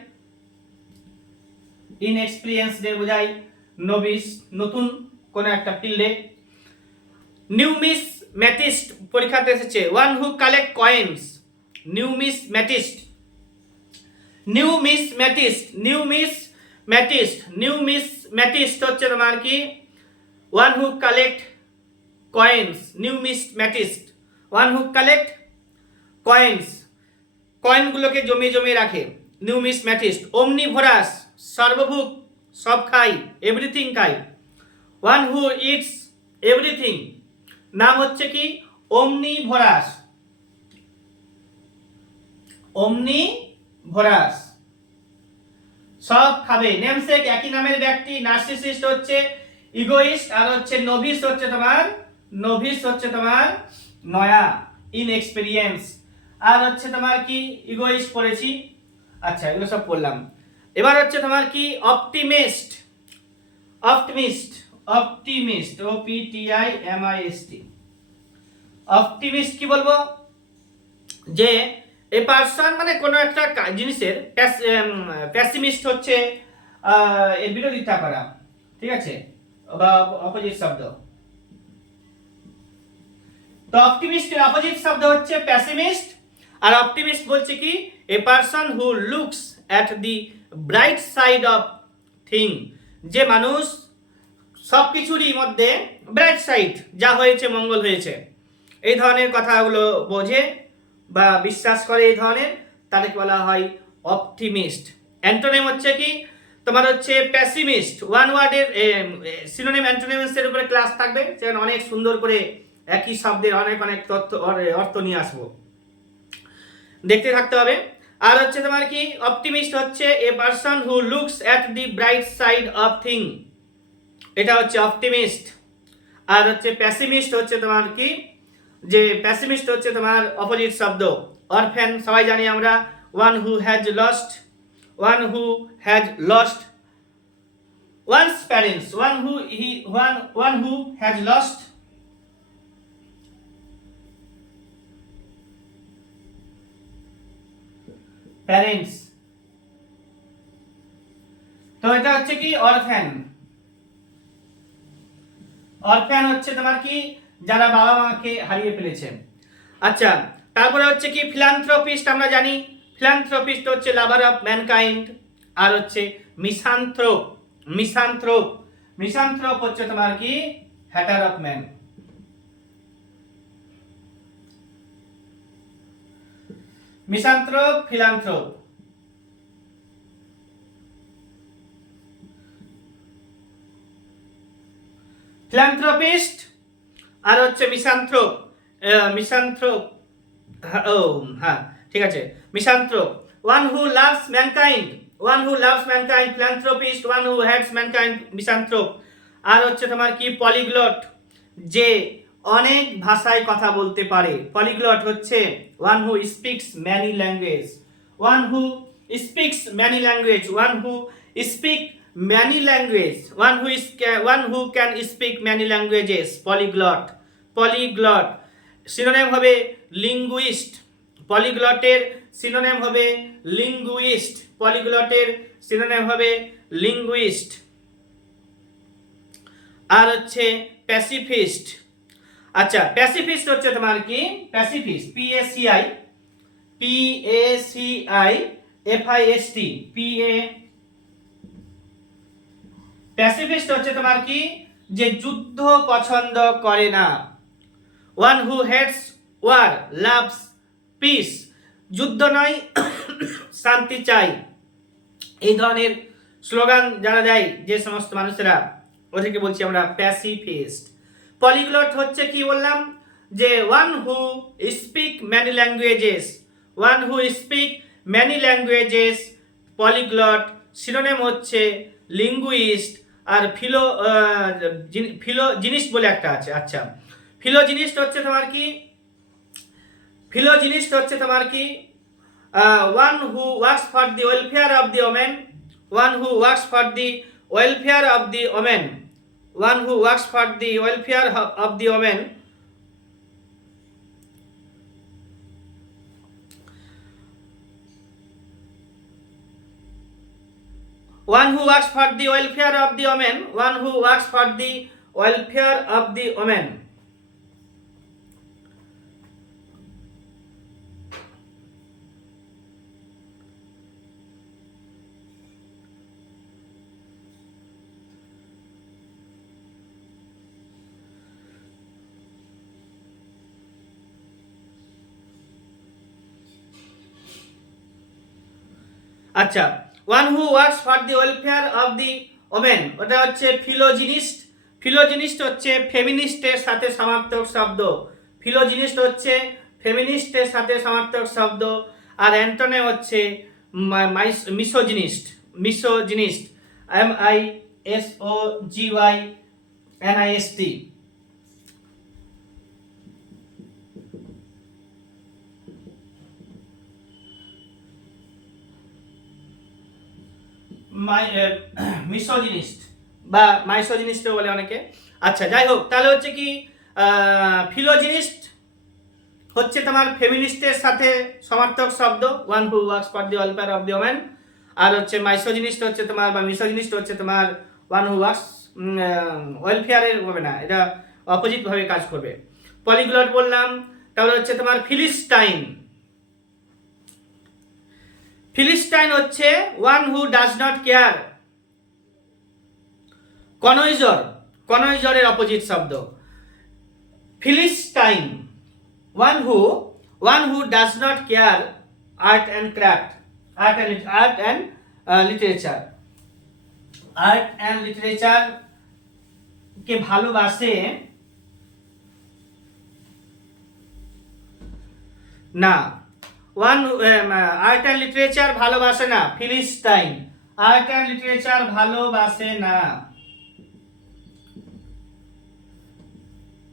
ইনএক্সপিরিয়েন্স দিয়ে বোঝায় নোভিস, নতুন কোন একটা ফিল্ডে। নিউমিসম্যাটিস্ট পরীক্ষাতে এসেছে, one who collect coins, numismatist, numismatist, numismatist, numismatist হচ্ছে তোমার কি one who collect coins, numismatist, one who collect coins, কয়েনগুলোকে জমিয়ে জমিয়ে রাখে, নিউমিসম্যাটিস্ট। ওমনিভোরাস, সর্বভুক, সব খাই, এভরিথিং খাই, ওয়ান হু ইটস এভরিথিং, নাম হচ্ছে কি ওমনিভোরাস, ওমনিভোরাস, সব খাবে। নেমসেক একই নামের ব্যক্তি। নার্সিসিস্ট হচ্ছে ইগোইস্ট, আর হচ্ছে নোভিস হচ্ছে তোমার, নোভিস হচ্ছে তোমার নয়া, ইনএক্সপেরিয়েন্স। আর হচ্ছে তোমার কি ইগোইস্ট পড়েছি, আচ্ছা এগুলো সব পড়লাম। এবার হচ্ছে তোমার কি optimist, optimist, optimist, O P T I M I S T. Optimist কি বলবো, যে এ পারসন মানে কোনো একটা জিনিসের, প্যাসিমিস্ট হচ্ছে এর বিরোধিতা করা, ঠিক আছে, বা অপোজিট শব্দ। তো অপটিমিস্টের অপোজিট শব্দ হচ্ছে প্যাসিমিস্ট। আর অপটিমিস্ট বলছে কি a person who looks at the bright side of thing, যে মানুষ সবকিছুরই মধ্যে ব্রাইট সাইড, যা হয়েছে মঙ্গল হয়েছে, এই ধরনের কথাগুলো বোঝে বা বিশ্বাস করে, এই ধরনের, তাদেরকে বলা হয় অপটিমিস্ট। অ্যান্টোনিম হচ্ছে কি তোমার হচ্ছে প্যাসিমিস্ট। ওয়ান ওয়ার্ডের সিনোনিম অ্যান্টোনিমসের উপরে ক্লাস থাকবে, সেখানে অনেক সুন্দর করে একই শব্দের অনেক অনেক তথ্য অর্থ নিয়ে আসবো, দেখতে থাকতে হবে। আর হচ্ছে তোমার কি অপটিমিস্ট হচ্ছে এ person who looks at the bright side of thing, এটা হচ্ছে অপটিমিস্ট। আর হচ্ছে প্যাসিমিস্ট হচ্ছে তোমার কি, যে প্যাসিমিস্ট হচ্ছে তোমার অপোজিট শব্দ অরফ্যান, সবাই জানি আমরা, one who has lost, one who has lost one's parents, one who has lost parents. তো এটা হচ্ছে কি অরফ্যান, অরফ্যান হচ্ছে তোমার কি যারা বাবা মাকে হারিয়ে ফেলেছে। আচ্ছা, তারপরে হচ্ছে কি ফিলান্থ্রপিস্ট, আমরা জানি ফিলান্থ্রপিস্ট হচ্ছে লাভার অফ ম্যানকাইন্ড। আর হচ্ছে মিসান্থ্রোপ, মিসান্থ্রোপ, মিসান্থ্রোপ হচ্ছে তোমার কি hater of man. Misanthrope, philanthrope. Philanthropist আর হচ্ছে মিসান্থ্রোপ, মিসান্থ্রোপ, ও হ্যাঁ ঠিক আছে, misanthrope, one who loves mankind, one who loves mankind, philanthropist, one who hates mankind, misanthrope. আর হচ্ছে তোমার কি পলিগ্লট, যে অনেক ভাষায় কথা বলতে পারে, পলিগ্লট হচ্ছে one who speaks many language, one who speaks many language, one who speak many language, one who can speak many languages, polyglot, polyglot। Synonym হবে লিঙ্গুইস্ট, পলিগ্লটের সিনোনিম হবে লিঙ্গুইস্ট, পলিগ্লটের সিনোনিম হবে লিঙ্গুইস্ট। আর হচ্ছে প্যাসিফিস্ট। আচ্ছা, প্যাসিফিস্ট হচ্ছে তোমার কি pacifist, P A C I, P A C I F I S T, P A, pacifist হচ্ছে তোমার কি যে যুদ্ধ পছন্দ করে না, one who hates war loves peace, যুদ্ধ নয় শান্তি চাই, এই ধরনের স্লোগান যারা দেয় যে সমস্ত মানুষেরা, ওদেরকে বলছি আমরা প্যাসিফিস্ট। পলিগ্লট হচ্ছে কি বললাম, যে one who speak many languages, one who speak many languages, polyglot, synonym হচ্ছে লিঙ্গুইস্ট, আর ফিলোজিনিস্ট বলে একটা আছে। আচ্ছা, ফিলোজিনিস্ট হচ্ছে তোমার কি, ফিলোজিনিস্ট হচ্ছে তোমার কি one who works for the welfare of the women, one who works for the welfare of the women, one who works for the welfare of the women. One who works for the welfare of the women, one who works for the welfare of the women. আচ্ছা, one who works for the welfare of the women ওটা হচ্ছে ফিলোজিনিস্ট। ফিলোজিনিস্ট হচ্ছে ফেমিনিস্টের সাথে সমার্থক শব্দ, ফিলোজিনিস্ট হচ্ছে ফেমিনিস্টের সাথে সমার্থক শব্দ। আর অ্যান্টনে হচ্ছে মিসোজিনিস্ট, মিসোজিনিস্ট, MISOGYNIST। মিসোজিনিস্ট বা মাইসোজিনিস্ট বলে অনেকে। আচ্ছা, যাই হোক, তাহলে হচ্ছে কি ফিলোজিনিস্ট হচ্ছে তোমার ফেমিনিস্টের সাথে সমার্থক শব্দ, one who works for the welfare of the women. আর হচ্ছে মাইসোজিনিস্ট হচ্ছে তোমার বা মিসোজিনিস্ট হচ্ছে তোমার ওয়ান হু ওয়ার্কস ওয়েলফেয়ারের হবে না, এটা অপোজিট ভাবে কাজ করবে। পলিগ্লট বললাম। তাহলে হচ্ছে তোমার ফিলিস্টাইন। ফিলিস্টাইন হচ্ছে one who does not care. Connoisseur, কনইজরের অপোজিট শব্দ philistine. One who does not care art and craft, art and literature, art and literature কে ভালোবাসে না, ওয়ান আর্ট অ্যান্ড লিটারেচার ভালোবাসে না, ফিলিস্টাইন আর্ট অ্যান্ড লিটারেচার ভালোবাসে না।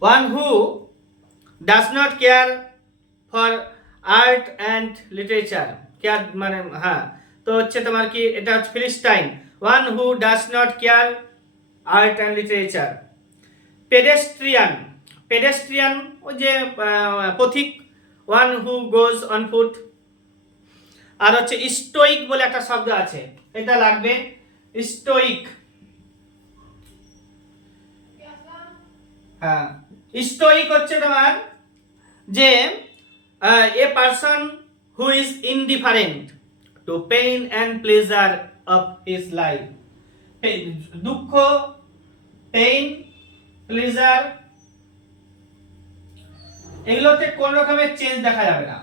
One who does not care for art and literature, care মানে হ্যাঁ, তো হচ্ছে তোমার কি এটা হচ্ছে philistine, one who does not care art and literature. Pedestrian, pedestrian ওই যে পথিক, one who goes on foot. আর হচ্ছে স্টোইক বলে একটা শব্দ আছে, এটা লাগবে, স্টোইক। হ্যাঁ, স্টোইক হচ্ছে তোমার যে এ person who is indifferent two pain and pleasure of his life. দুঃখ, পেইন, প্লেজার, এগুলোতে কোন রকমের চেঞ্জ দেখা যাবে না।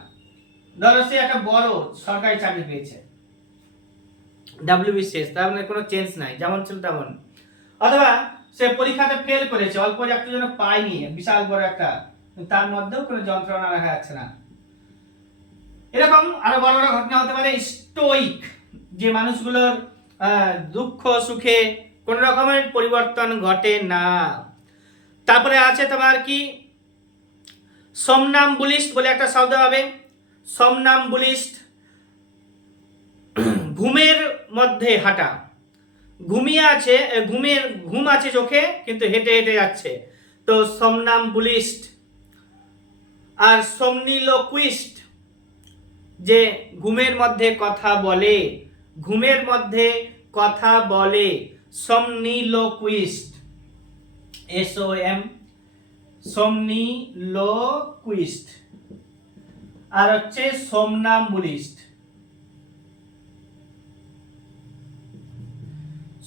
ধরো সে একটা বড় সরকারি চাকরি পেয়েছে, WBCS, তার মানে কোনো চেঞ্জ নাই, যেমন ছিল তেমন। অথবা সে পরীক্ষাতে ফেল করেছে, অল্প একটু যেন পায়নি, বিশাল বড় একটা, তার মধ্যেও কোনো যন্ত্রণা দেখা যাচ্ছে না। এরকম আরো বড় বড় ঘটনা হতে পারে। স্টোইক, যে মানুষগুলোর দুঃখ সুখে কোন রকমের পরিবর্তন ঘটে না। তারপরে আছে তোমার কি somnambulist বলে একটা শব্দ হবে। somnambulist ঘুমের মধ্যে হাঁটা, ঘুমিয়ে আছে, ঘুম আছে চোখে কিন্তু হেঁটে হেঁটে যাচ্ছে, তো somnambulist। আর somniloquist, যে ঘুমের মধ্যে কথা বলে, ঘুমের মধ্যে কথা বলে, somniloquist, SOM, somniloquist। আর হচ্ছে somnambulist।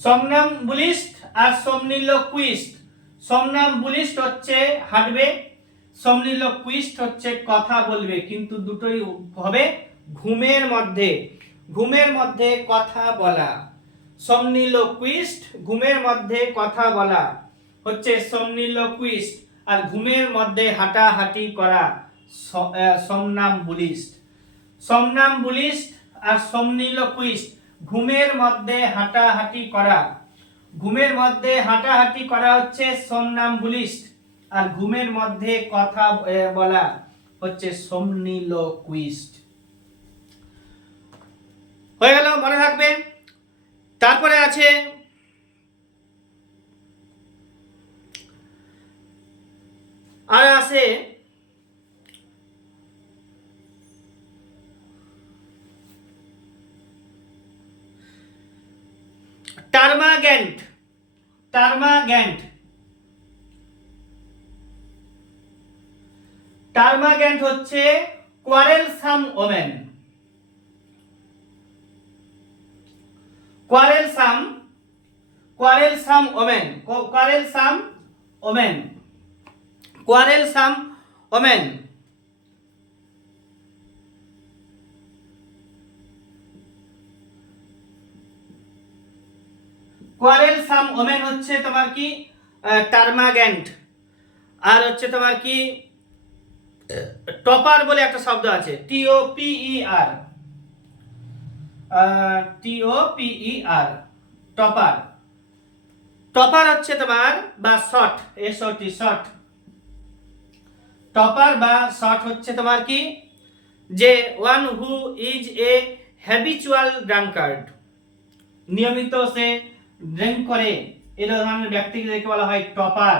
somnambulist আর somniloquist। somnambulist হচ্ছে হাঁটবে, somniloquist হচ্ছে কথা বলবে, কিন্তু দুটোই হবে ঘুমের মধ্যে, ঘুমের মধ্যে কথা বলা। somniloquist ঘুমের মধ্যে কথা বলা হচ্ছে somniloquist, আর ঘুমের মধ্যে হাঁটাহাঁটি করা somnambulist। somnambulist আর somniloquist ঘুমের মধ্যে হাঁটাহাঁটি করা, ঘুমের মধ্যে হাঁটাহাঁটি করা হচ্ছে somnambulist, আর ঘুমের মধ্যে কথা বলা হচ্ছে somniloquist। হয়ে গেল, মনে রাখবে। তারপরে আছে আর আছে টার্মাগ্যান্ট, টার্মাগ্যান্ট, টার্মাগ্যান্ট হচ্ছে quarrelsome women, quarrelsome, quarrelsome women, quarrelsome women, quarrelsome women. Quarrelsome women হচ্ছে তোমার কি টার্মাগ্যান্ট। আর হচ্ছে তোমার কি টপার বলে একটা শব্দ আছে, TOPER, TOPER, টপার। টপার হচ্ছে তোমার বা শর্ট, SOT, শর্ট। টপার বা শর্ট হচ্ছে তোমার কি যে one who is A habitual ড্রাঙ্কার্ড, নিয়মিত সে ড্রিঙ্ক করে, এই ধরনের ব্যক্তিকে বলা হয় টপার।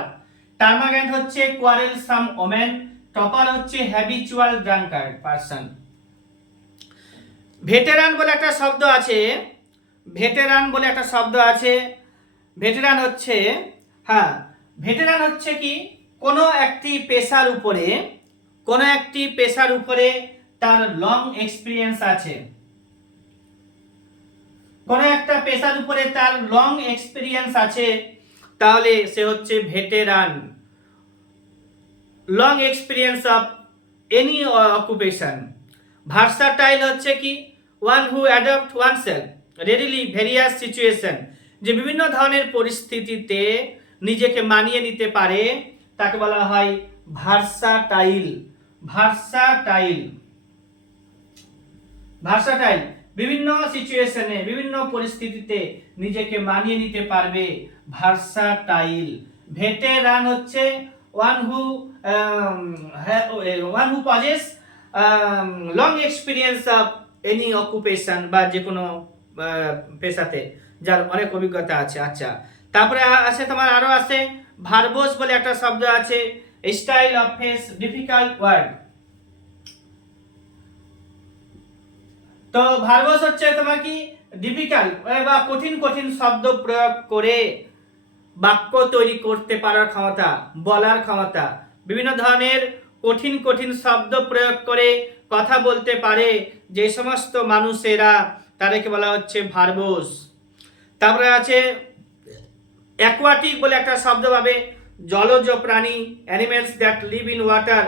টার্মাগ্যান্ট হচ্ছে কোয়ারেলসাম ওমেন, টপার হচ্ছে হ্যাবিচুয়াল ড্রাঙ্কার্ড পারসন। ভেটেরান বলে একটা শব্দ আছে, ভেটেরান বলে একটা শব্দ আছে। ভেটেরান হচ্ছে, হ্যাঁ, ভেটেরান হচ্ছে কি কোনো একটি পেশার উপরে, কোনো একটি পেশার উপরে তার লং এক্সপিরিয়েন্স আছে, কোনো একটা পেশার উপরে তার লং এক্সপিরিয়েন্স আছে, তাহলে সে হচ্ছে veteran. Long experience of any occupation. Versatile হচ্ছে কি ওয়ান হু adopt oneself readily various situation, যে বিভিন্ন ধরনের পরিস্থিতিতে নিজেকে মানিয়ে নিতে পারে, তাকে বলা হয় ভার্সাটাইল। ভার্সাটাইল, ভার্সাটাইল, বিভিন্ন সিচুয়েশনে, বিভিন্ন পরিস্থিতিতে নিজেকে মানিয়ে নিতে পারবে, ভার্সাটাইল। ভেটেরান হচ্ছে one who possess long experience of any occupation, বা যে কোনো পেশাতে যার অনেক অভিজ্ঞতা আছে। আচ্ছা, তারপরে আছে তোমার আরো আছে ভার্বোস বলে একটা শব্দ আছে, style of face difficult word. তো ভার্বোস হচ্ছে তোমার কি ডিফিকাল্ট বা কঠিন কঠিন শব্দ প্রয়োগ করে বাক্য তৈরি করতে পারার ক্ষমতা, বলার ক্ষমতা, বিভিন্ন ধরনের কঠিন কঠিন শব্দ প্রয়োগ করে কথা বলতে পারে যে সমস্ত মানুষেরা, তাদেরকে বলা হচ্ছে ভার্বোস। তারপরে আছে অ্যাকোয়াটিক বলে একটা শব্দ পাবে, জলজ প্রাণী, animals that live in water,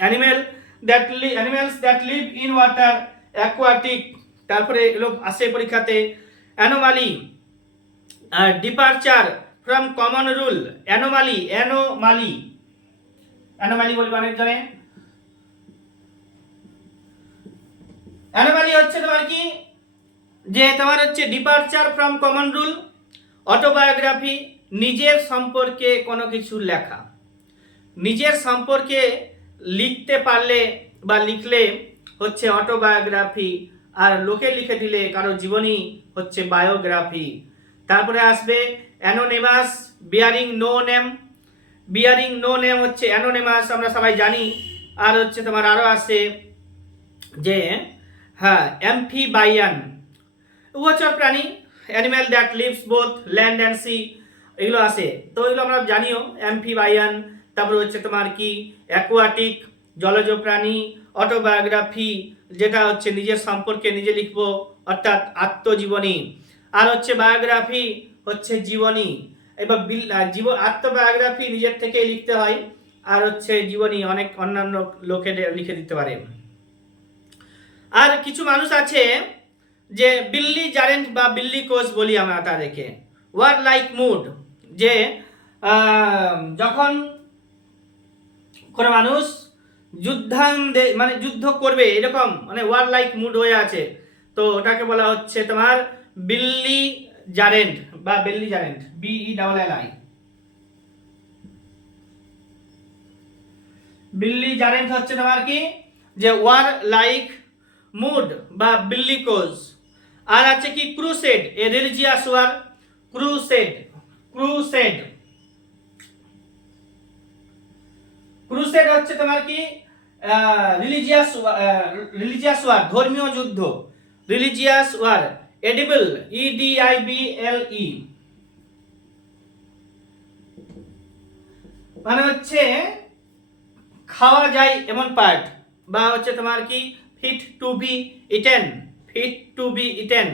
animals that live in water, aquatic. তারপরে এগুলো আসে পরীক্ষাতে। Anomaly, departure from common rule, anomaly, anomaly, anomaly বলবো অনেকজনে। অ্যানোমালি হচ্ছে তোমার কি যে তোমার হচ্ছে departure from common rule, autobiography, নিজের সম্পর্কে কোনো কিছু লেখা, নিজের সম্পর্কে লিখতে পারলে বা লিখলে হচ্ছে অটোবায়োগ্রাফি, আর লোকে লিখে দিলে কারো জীবনী হচ্ছে বায়োগ্রাফি। তারপরে আসবে anonymous, bearing no name, bearing no name হচ্ছে অ্যানোনিমাস, আমরা সবাই জানি। আর হচ্ছে তোমার আরো আছে যে হ্যাঁ অ্যাম্ফিবায়ান, উভচর প্রাণী, animal that lives both land and sea, এগুলো আছে। তো এগুলো আমরা জানিও, অ্যাম্ফিবায়ান। তারপরে হচ্ছে তোমার কি অ্যাকোয়াটিক, জলজ প্রাণী, অটোবায়োগ্রাফি, যেটা হচ্ছে নিজের সম্পর্কে নিজে লিখবো, অর্থাৎ আত্মজীবনী। আর হচ্ছে বায়োগ্রাফি হচ্ছে জীবনী। এবার আত্মবায়োগ্রাফি নিজের থেকেই লিখতে হয়, আর হচ্ছে জীবনী অনেক অন্যান্য লোকে লিখে দিতে পারে। আর কিছু মানুষ আছে যে বিল্লি জারেন্ট বা বিল্লি কোচ বলি আমরা তাদেরকে, ওয়ার লাইক মুড, যে যখন কোনো মানুষ মানে যুদ্ধ করবে এরকম, মানে ওয়ার লাইক মুড হয়ে আছে, তো ওটাকে বলা হচ্ছে তোমার বিল্লি জারেন্ট বা বেল্লি জারেন্ট, BELLI। বিল্লি জারেন্ট হচ্ছে তোমার কি যে ওয়ার লাইক মুড বা বিল্লি কোজ। আর আছে কি crusade, a religious war, crusade. Crusade crusade হচ্ছে তোমার কি রিলিজিয়াস ওয়ার, ধর্মীয় যুদ্ধ। রিলিজিয়াস ওয়ার, এডিবল, EDIBLE, মানে হচ্ছে খাওয়া যায় এমন পার্ট, বা হচ্ছে তোমার কি fit to be eaten, fit to be eaten.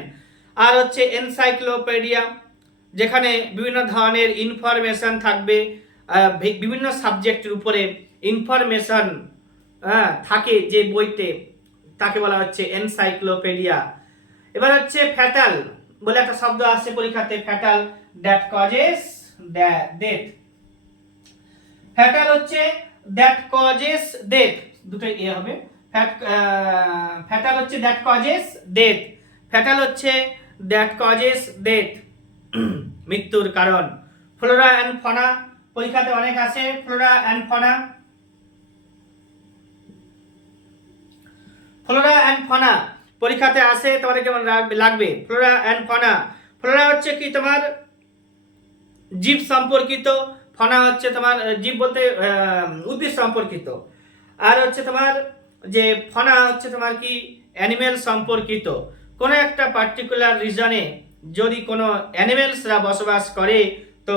আর হচ্ছে এনসাইক্লোপিডিয়া, যেখানে বিভিন্ন ধরনের ইনফরমেশন থাকবে, বিভিন্ন সাবজেক্টের উপরে ইনফরমেশন থাকে যে বইতে, তাকে বলা হচ্ছে এনসাইক্লোপিডিয়া। এবার হচ্ছে ফ্যাটাল বলে একটা শব্দ আসছে পরীক্ষাতে, fatal, that causes death. Fatal হচ্ছে দ্যাট কজেস ডেথ, দুটোই এ হবে। ফ্যাটাল হচ্ছে দ্যাট কজেস ডেথ, ফ্যাটাল হচ্ছে দ্যাট কজেস ডেথ, মৃত্যুর কারণ। ফ্লোরা অ্যান্ড ফনা পরীক্ষাতে অনেক আসে, ফ্লোরা অ্যান্ড ফনা। ফ্লোরা অ্যান্ড ফনা পরীক্ষাতে আসে, তোমাদের কেমন লাগবে? ফ্লোরা অ্যান্ড ফনা, ফ্লোরা হচ্ছে কি তোমার জীব সম্পর্কিত, ফনা হচ্ছে তোমার জীব বলতে উদ্ভিদ সম্পর্কিত। আর হচ্ছে তোমার যে ফনা হচ্ছে তোমার কি অ্যানিমেল সম্পর্কিত। কোনো একটা পার্টিকুলার রিজনে যদি কোনো অ্যানিমেলসরা বসবাস করে তো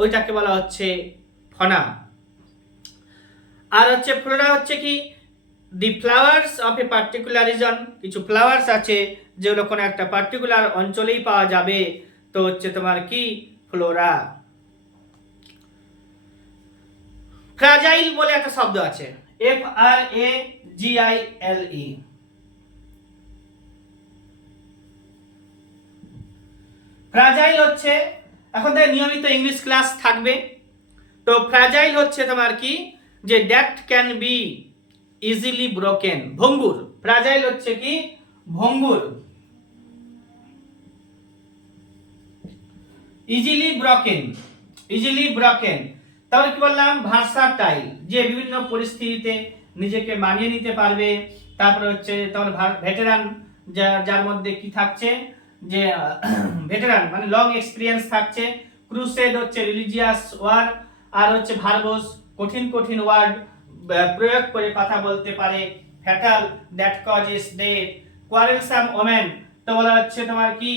ওইটাকে বলা হচ্ছে ফনা। আর হচ্ছে ফ্লোরা হচ্ছে কি the flowers of a particular region, কিছু ফ্লাওয়ার্স আছে যেগুলো কোনো একটা পার্টিকুলার অঞ্চলেই পাওয়া যাবে, তো হচ্ছে তোমার কি ফ্লোরা। ফ্রাজাইল বলে একটা শব্দ আছে, FRAGILE। ফ্রাজাইল হচ্ছে, এখন থেকে নিয়মিত ইংলিশ ক্লাস থাকবে, তো ফ্রাজাইল হচ্ছে তোমার কি যে that can be easily broken, ভঙ্গুর। ফ্রাজাইল হচ্ছে কি ভঙ্গুর, ইজিলি ব্রোকেন, ইজিলি ব্রোকেন। তাহলে কি বললাম? ভার্সাটাইল, যে বিভিন্ন পরিস্থিতিতে নিজেকে মানিয়ে নিতে পারবে। তারপরে হচ্ছে তোমার ভেটেরান, যার মধ্যে কি থাকছে যে ভেটেরান মানে লং এক্সপিরিয়েন্স থাকছে। ক্রুসেড হচ্ছে রিলিজিয়াস ওয়ার। আর হচ্ছে ভার্বস, কঠিন কঠিন ওয়ার্ড প্রয়োগ করে কথা বলতে পারে। Fatal, that causes death. Quarrelsome women, তো বলা হচ্ছে তোমার কি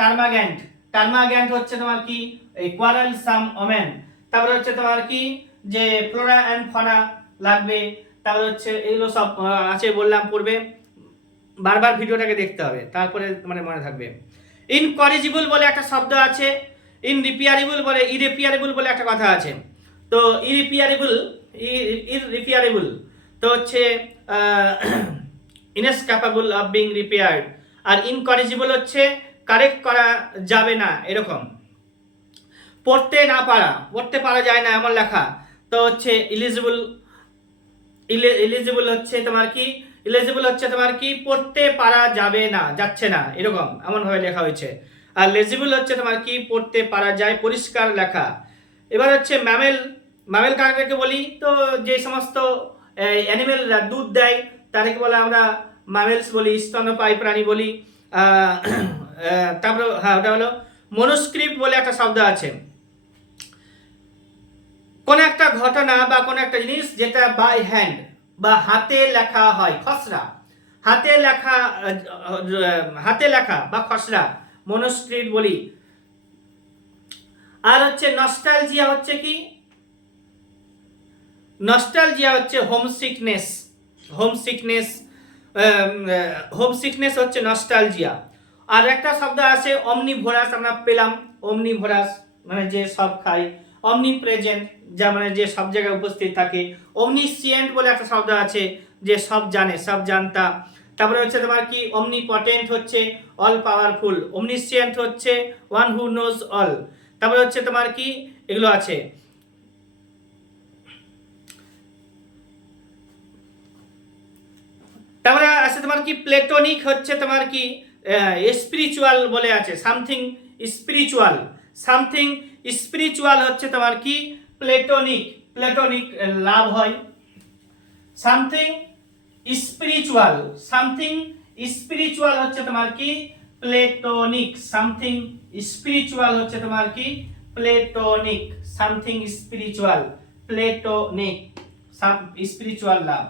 টার্মাগ্যান্ট, টার্মাগ্যান্ট হচ্ছে তোমার কি এই কোয়ারেলসাম ওমেন। তারপরে হচ্ছে তোমার কি যে ফ্লোরা অ্যান্ড ফনা লাগবে। তারপরে হচ্ছে এগুলো সব আছে বললাম পূর্বে, বারবার ভিডিওটাকে দেখতে হবে তারপরে মানে মনে থাকবে। ইনকরিজিবল বলে একটা শব্দ আছে, ইনরিপেয়ারেবল বলে, ইরেপিয়ারেবল বলে একটা কথা আছে। তো ইররিপেয়ারেবল তো হচ্ছে ইনএসক্যাপেবল অফ বিং রিপেয়ার্ড। আর ইনকরিজিবল হচ্ছে কারেক্ট করা যাবে না এরকম। পড়তে না পারা, পড়তে পারা যায় না এমন লেখা, তো হচ্ছে ইলিজিবল। ইলিজিবল হচ্ছে তোমার কি, ইলিজিবল হচ্ছে তোমার কি পড়তে পারা যাবে না, যাচ্ছে না এরকম এমন ভাবে লেখা হয়েছে। আর লেজিবল হচ্ছে তোমার কি পড়তে পারা যায়, পরিষ্কার লেখা। এবার হচ্ছে ম্যামেল, ম্যামেল কাকে বলি? তো যে সমস্ত অ্যানিমেলরা দুধ দেয় তাদেরকে বলে আমরা ম্যামেলস বলি, স্তন্যপায়ী প্রাণী বলি। তারপরে হ্যাঁ ওটা হলো মনুস্ক্রিপ্ট বলে একটা শব্দ আছে, কোন একটা ঘটনা বা কোন একটা জিনিস যেটা বাই হ্যান্ড বা হাতে লেখা হয়, খসড়া, হাতে লেখা বা খসড়া মনুস্ক্রিপ্ট বলি। আর হচ্ছে নস্টালজিয়া হচ্ছে কি, নস্টালজিয়া হচ্ছে হোমসিকনেস, হোমসিকনেস, হোমসিকনেস হচ্ছে নস্টালজিয়া। আর একটা শব্দ আছে অমনিভোরাস, আমরা পেলাম অমনিভোরাস মানে যে সব খায়। অমনিপ্রেজেন্ট, যা মানে যে সব জায়গায় উপস্থিত থাকে। অমনিসিয়েন্ট বলে একটা শব্দ আছে, যে সব জানে, সব জানতা। তারপরে হচ্ছে তোমার কি অমনিপটেন্ট হচ্ছে অল পাওয়ারফুল। অমনিসিয়েন্ট হচ্ছে ওয়ান হু নোজ অল। তারপরে হচ্ছে তোমার কি এগুলো আছে। তারপরে তোমার কি প্লেটোনিক হচ্ছে তোমার কি স্পিরিচুয়াল বলে আছে, সামথিং স্পিরিচুয়াল হচ্ছে তোমার কি প্লেটোনিক লাভ হয়। সামথিং স্পিরিচুয়াল হচ্ছে তোমার কি প্লেটোনিক, সামথিং স্পিরিচুয়াল হচ্ছে তোমার কি platonic, something spiritual platonic, spiritual love.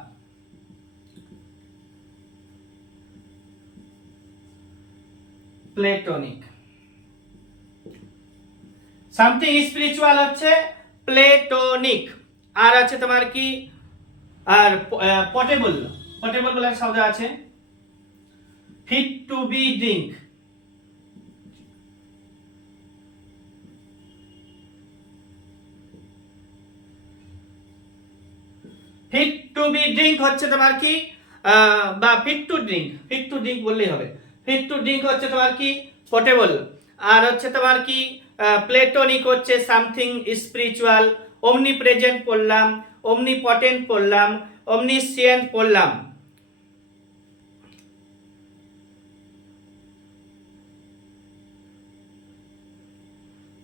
Platonic something spiritual হচ্ছে প্লেটোনিক। আর আছে তোমার কি আর পটেবল বলে একটা শব্দ আছে, fit to be drink. Fit to be drink হচ্ছে তোমার কি বা ফিট টু ড্রিঙ্ক বললেই হবে। ফিট টু ড্রিঙ্ক হচ্ছে তোমার কি পোর্টেবল, আর হচ্ছে তোমার কি প্লেটোনিক হচ্ছে সামথিং স্পিরিচুয়াল। অমনি প্রেজেন্ট পড়লাম, অমনি পটেন্ট পড়লাম, অমনিসিয়েন্ট পড়লাম।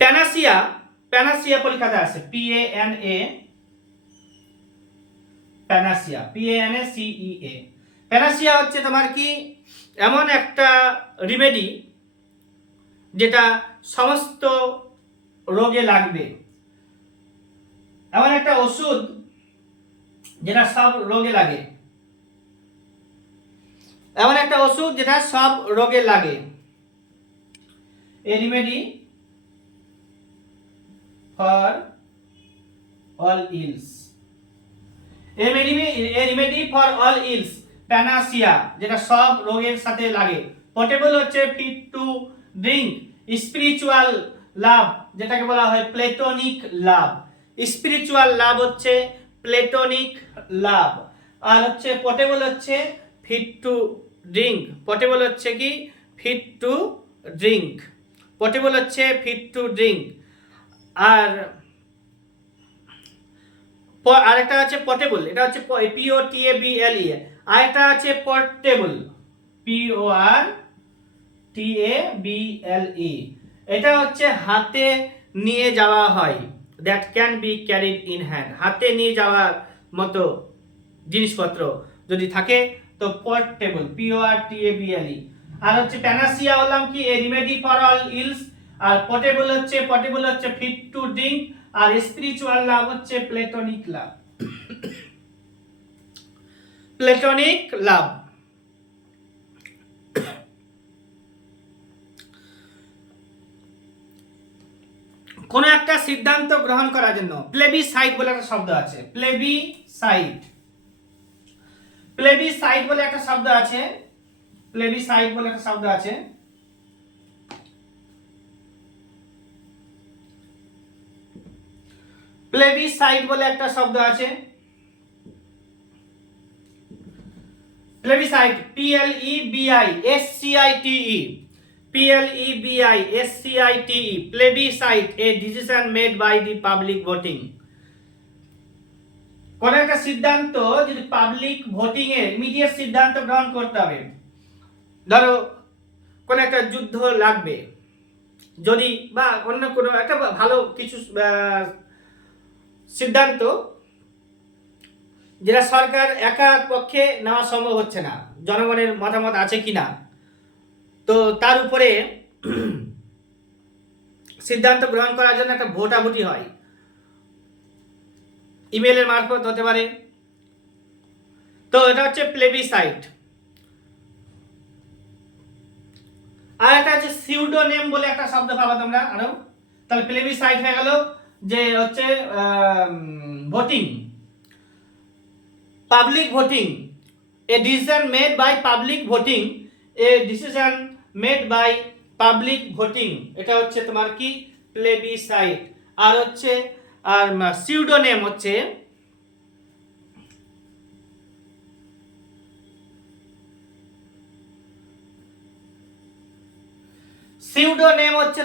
প্যানাসিয়া পরীক্ষাতে আছে, প্যানাসিয়া প্যানাসিয়া হচ্ছে তোমার কি এমন একটা রিমেডি যেটা সমস্ত রোগে লাগবে, এমন একটা ওষুধ যেটা সব রোগে লাগে, এমন একটা ওষুধ যেটা সব রোগে লাগে। A remedy for all ills, a remedy for all ills, panacea যেটা সব রোগের সাথে লাগে। পোর্টেবল হচ্ছে fit to drink, spiritual love যেটাকে বলা হয় প্লেটোনিক লাভ, স্পিরিচুয়াল লাভ হচ্ছে প্লেটোনিক লাভ। আর হচ্ছে পোর্টেবল হচ্ছে ফিট টু ড্রিঙ্ক, পোর্টেবল হচ্ছে কি ফিট টু ড্রিঙ্ক, পোর্টেবল হচ্ছে ফিট টু ড্রিঙ্ক। আর আরেকটা আছে পটেবল, এটা হচ্ছে POTABLE। আরেকটা আছে পোর্টেবল, PORTABLE। এটা হচ্ছে হাতে নিয়ে যাওয়া হয়, that can be carried in hand, হাতে নিয়ে যাওয়ার মতো জিনিসপত্র যদি থাকে তো পোর্টেবল, PORTABLE। আর হচ্ছে প্যানাসিয়া হলাম কি a remedy for all ills, আর পোর্টেবল হচ্ছে ফিট টু ড্রিঙ্ক, আর স্পিরিচুয়াল লাভ হচ্ছে প্লেটোনিক লাভ। প্লেটোনিক লাভ। কোন একটা সিদ্ধান্ত গ্রহণ করার জন্য প্লেবিসাইট বলে একটা শব্দ আছে, প্লেবিসাইট বলে একটা শব্দ আছে, প্লেবিসাইট বলে একটা শব্দ আছে। প্লেবিসাইট বলে একটা শব্দ আছে, প্লেবিসাইট PLEBISCITE, plebiscite, a decision made by the public voting। কোন একটা সিদ্ধান্ত যদি পাবলিক ভোটিং এ ইমিডিয়েট সিদ্ধান্ত গ্রহণ করতে হবে, ধরো কোন একটা যুদ্ধ লাগবে যদি, বা অন্য কোনো একটা ভালো কিছু সিদ্ধান্ত যেটা সরকার একার পক্ষে নেওয়া সম্ভব হচ্ছে না, জনগণের মতামত আছে কিনা, তো তার উপরে সিদ্ধান্ত গ্রহণ করার জন্য একটা ভোটাভুটি হয়, ইমেলের মারফত হতে পারে, তো এটা হচ্ছে প্লেবিসাইট। আর একটা আছে সিউডোনেম বলে একটা শব্দ পাবা তোমরা আরো, তাহলে প্লেবিসাইট হয়ে গেল যে হচ্ছে voting, public voting, a decision made by public voting, এটা হচ্ছে তোমার কি প্লেবিসাইট। আর হচ্ছে আর সিউডোনেম হচ্ছে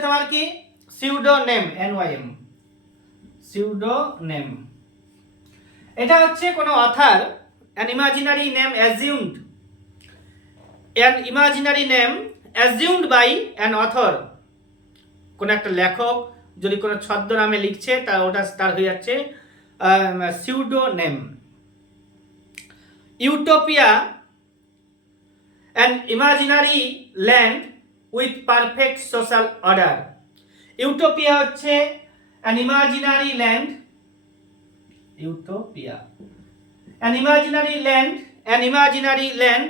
তোমার কি সিউডোনেম, NYM, সিউডোনেম। এটা হচ্ছে কোন author an imaginary name assumed an imaginary name assumed by an author, কোনো একটা লেখক যদি কোনো ছদ্মনামে লিখছে ওটা তার হয়ে যাচ্ছে pseudo name. Utopia an imaginary land with perfect social order. Utopia হচ্ছে an imaginary land, utopia an imaginary land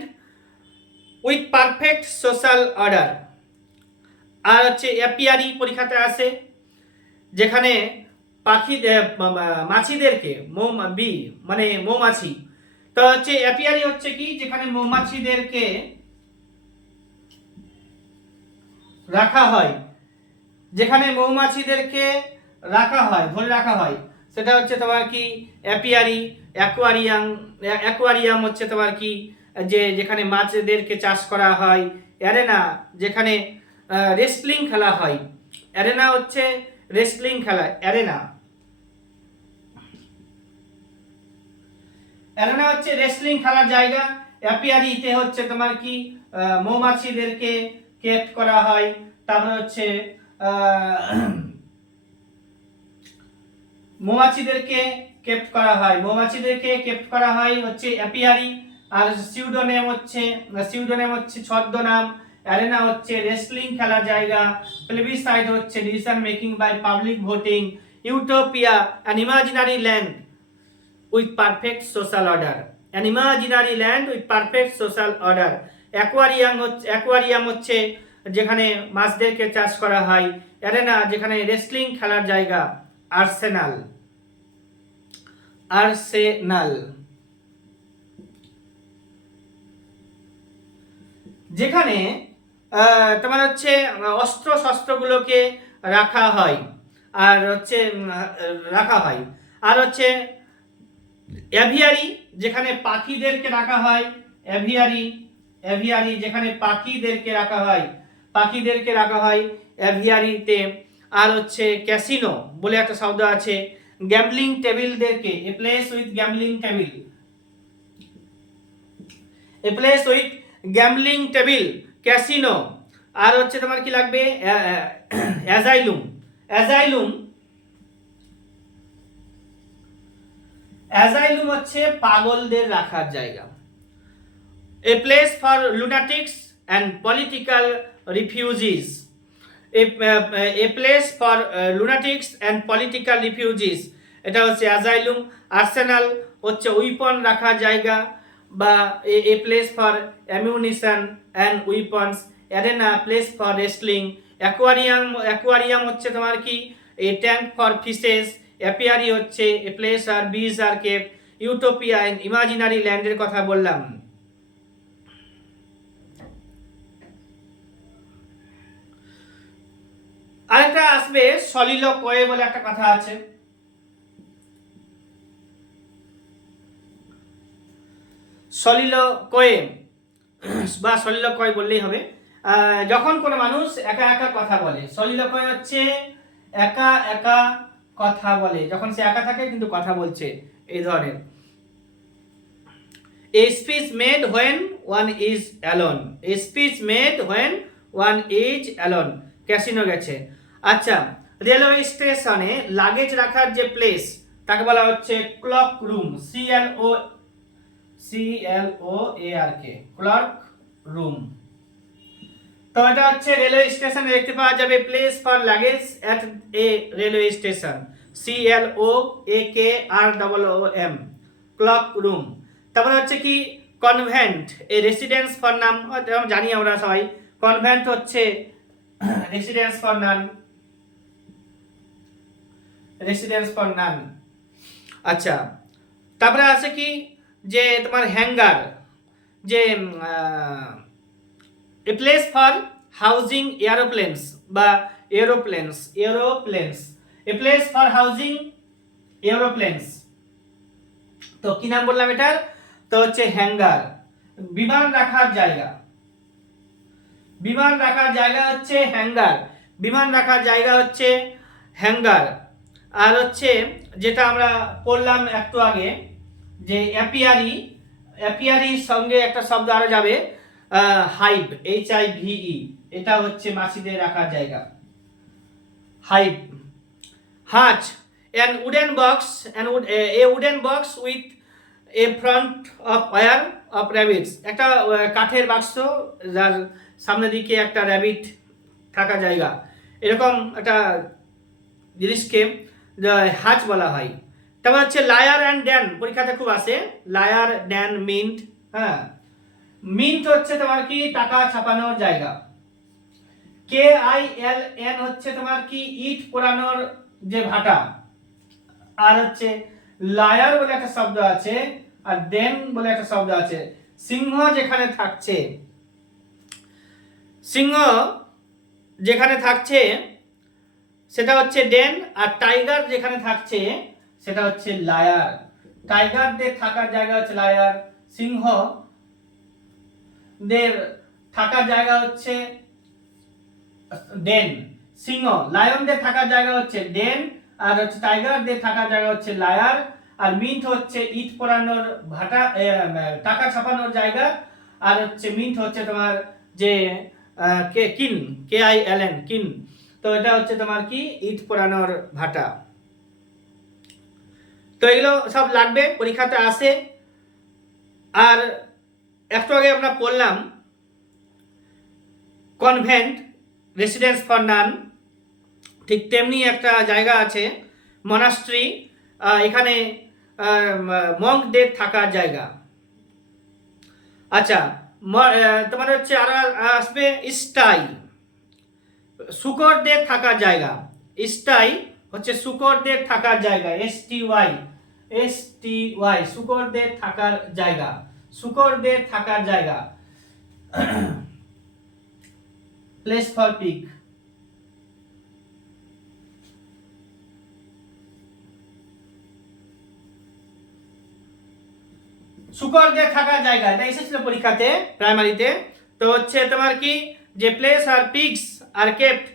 with perfect social order. আর হচ্ছে অ্যাপিয়ারি পরীক্ষাতে আসে, যেখানে মাছিদেরকে বি মানে মৌমাছি, তো হচ্ছে অ্যাপিয়ারি হচ্ছে কি, যেখানে মৌমাছিদেরকে রাখা হয়, যেখানে মৌমাছিদেরকে রাখা হয়, ধরে রাখা হয়, সেটা হচ্ছে তোমার কি অ্যাপিয়ারি। অ্যাকোয়ারিয়াম হচ্ছে তোমার কি যেখানে মাছদেরকে চাষ করা হয়। অ্যারেনা যেখানে রেসলিং খেলা হয়, অ্যারেনা হচ্ছে রেসলিং খেলা, অ্যারেনা হচ্ছে রেসলিং খেলার জায়গা। অ্যাপিয়ারিতে হচ্ছে তোমার কি মৌমাছিদেরকে কেপ্ট করা হয়। তারপরে হচ্ছে মৌমাছিদেরকে কেপ্ট করা হয় হচ্ছে অ্যাপিয়ারি। আর সিউডোনেম হচ্ছে ছদ্মনাম। অ্যারেনা হচ্ছে রেসলিং খেলার জায়গা। প্লেবিসাইড হচ্ছে decision making by public voting. Utopia an imaginary land with perfect social order. An imaginary land with perfect social order. Aquarium হচ্ছে যেখানে মাছদেরকে চাষ করা হয়। অ্যারেনা যেখানে রেসলিং খেলার জায়গা। আর্সেনাল যেখানে তোমার হচ্ছে অস্ত্র শস্ত্রগুলোকে রাখা হয়। আর হচ্ছে অ্যাভিয়ারি যেখানে পাখিদেরকে রাখা হয়। অ্যাভিয়ারি যেখানে পাখিদেরকে রাখা হয় অ্যাভিয়ারিতে। আর হচ্ছে ক্যাসিনো বলে একটা শব্দ আছে, গ্যাম্বলিং টেবিলদেরকে, a place with gambling table, casino. আর হচ্ছে তোমার কি লাগবে অ্যাজাইলুম হচ্ছে পাগলদের রাখার জায়গা। A place for lunatics and political refugees. A place for lunatics and political refugees, এটা হচ্ছে অ্যাজাইলুম। আর্সেনাল হচ্ছে উইপন রাখার জায়গা বা a place for ammunition and weapons. Arena place for wrestling. Aquarium হচ্ছে তোমার কি a tank for fishes. Apiary হচ্ছে a place where bees R Cape. Utopia imaginary ল্যান্ডের কথা বললাম। আরেকটা আসবে সলিলকয়ে বলে একটা কথা আছে। সলিলকয়ে বা সলিলকয় বললেই হবে, যখন কোনো মানুষ একা একা কথা বলে। সলিলকয় হচ্ছে একা একা কথা বলে, যখন সে একা থাকে কিন্তু কথা বলছে, এই ধরনের। A speech made when one is alone. A speech made when one is alone. Casino গেছে। আচ্ছা, রেলওয়ে স্টেশনে লাগেজ রাখার যে প্লেস তাকে বলা হচ্ছে clock room. CLOARK, clock room. তো এটা হচ্ছে রেলওয়ে স্টেশনে দেখতে পাওয়া যাবে place for luggage at A railway station. CLOAKROOM, clock room. তারপরে হচ্ছে কি convent, A residence for none, জানি আমরা সবাই। কনভেন্ট হচ্ছে রেসিডেন্স ফর নান। আচ্ছা, তারপরে আছে কি যে তোমার হ্যাঙ্গার, যে a place for housing aeroplanes বা aeroplanes. A place for housing aeroplanes. তো কি নাম বললাম এটার? তো হচ্ছে হ্যাঙ্গার। বিমান রাখার জায়গা হচ্ছে হ্যাঙ্গার। আর হচ্ছে যেটা আমরা পড়লাম একটু আগে, যে অ্যাপিয়ারির সঙ্গে একটা শব্দ আরো যাবে, হাইভ, HIVE, এটা হচ্ছে মাছিদের রাখার জায়গা, hive. হাঁচ, an wooden box, a wooden box with a front of wire of rabbits, একটা কাঠের বাক্স যার সামনের দিকে একটা র্যাবিট থাকা জায়গা, এরকম একটা জিনিসকে হাঁচ বলা হয়। তারপর হচ্ছে লায়ার অ্যান্ড ড্যান, পরীক্ষাতে খুব আসে, লায়ার, ড্যান, মিন্ট। হ্যাঁ, মিন্ট হচ্ছে তোমার কি টাকা ছাপানোর জায়গা। KILN হচ্ছে তোমার কি ইট পোড়ানোর যে ভাটা। আর হচ্ছে লায়ার বলে একটা শব্দ আছে, আর ডেন বলে একটা শব্দ আছে। সিংহ যেখানে থাকছে, সিংহ যেখানে থাকছে সেটা হচ্ছে ডেন, আর টাইগার যেখানে থাকছে সেটা হচ্ছে লায়ার। টাইগারদের থাকার জায়গা হচ্ছে লায়ার, সিংহদের থাকার জায়গা হচ্ছে ডেন। সিংহ, লায়নদের থাকার জায়গা হচ্ছে ডেন, আর হচ্ছে টাইগারদের থাকার জায়গা হচ্ছে লায়ার। আর মিন্ট হচ্ছে ইট পোড়ানোর ভাটা, টাকা ছাপানোর জায়গা। আর হচ্ছে মিন্ট হচ্ছে তোমার যে কিন, KILN, কিন, তো এটা হচ্ছে তোমার কি ইট পোড়ানোর ভাটা। তো এগুলো সব লাগবে, পরীক্ষাতে আসে। আর একটু আগে আমরা পড়লাম কনভেন্ট, রেসিডেন্স ফর নান, ঠিক তেমনি একটা জায়গা আছে মনাস্ট্রি, এখানে মঙ্কদের থাকার জায়গা। আচ্ছা, তোমার হচ্ছে আর আসবে স্টাই, শূকরদের থাকার জায়গা। স্টাই হচ্ছে শূকরদের থাকার জায়গা, STY, শূকরদের থাকার জায়গা, শূকরদের থাকার জায়গা। প্লেস ফর পিগ, শূকরদের থাকার জায়গা, এটা এসেছিল পরীক্ষাতে প্রাইমারিতে। তো হচ্ছে তোমার কি যে place where pigs are kept,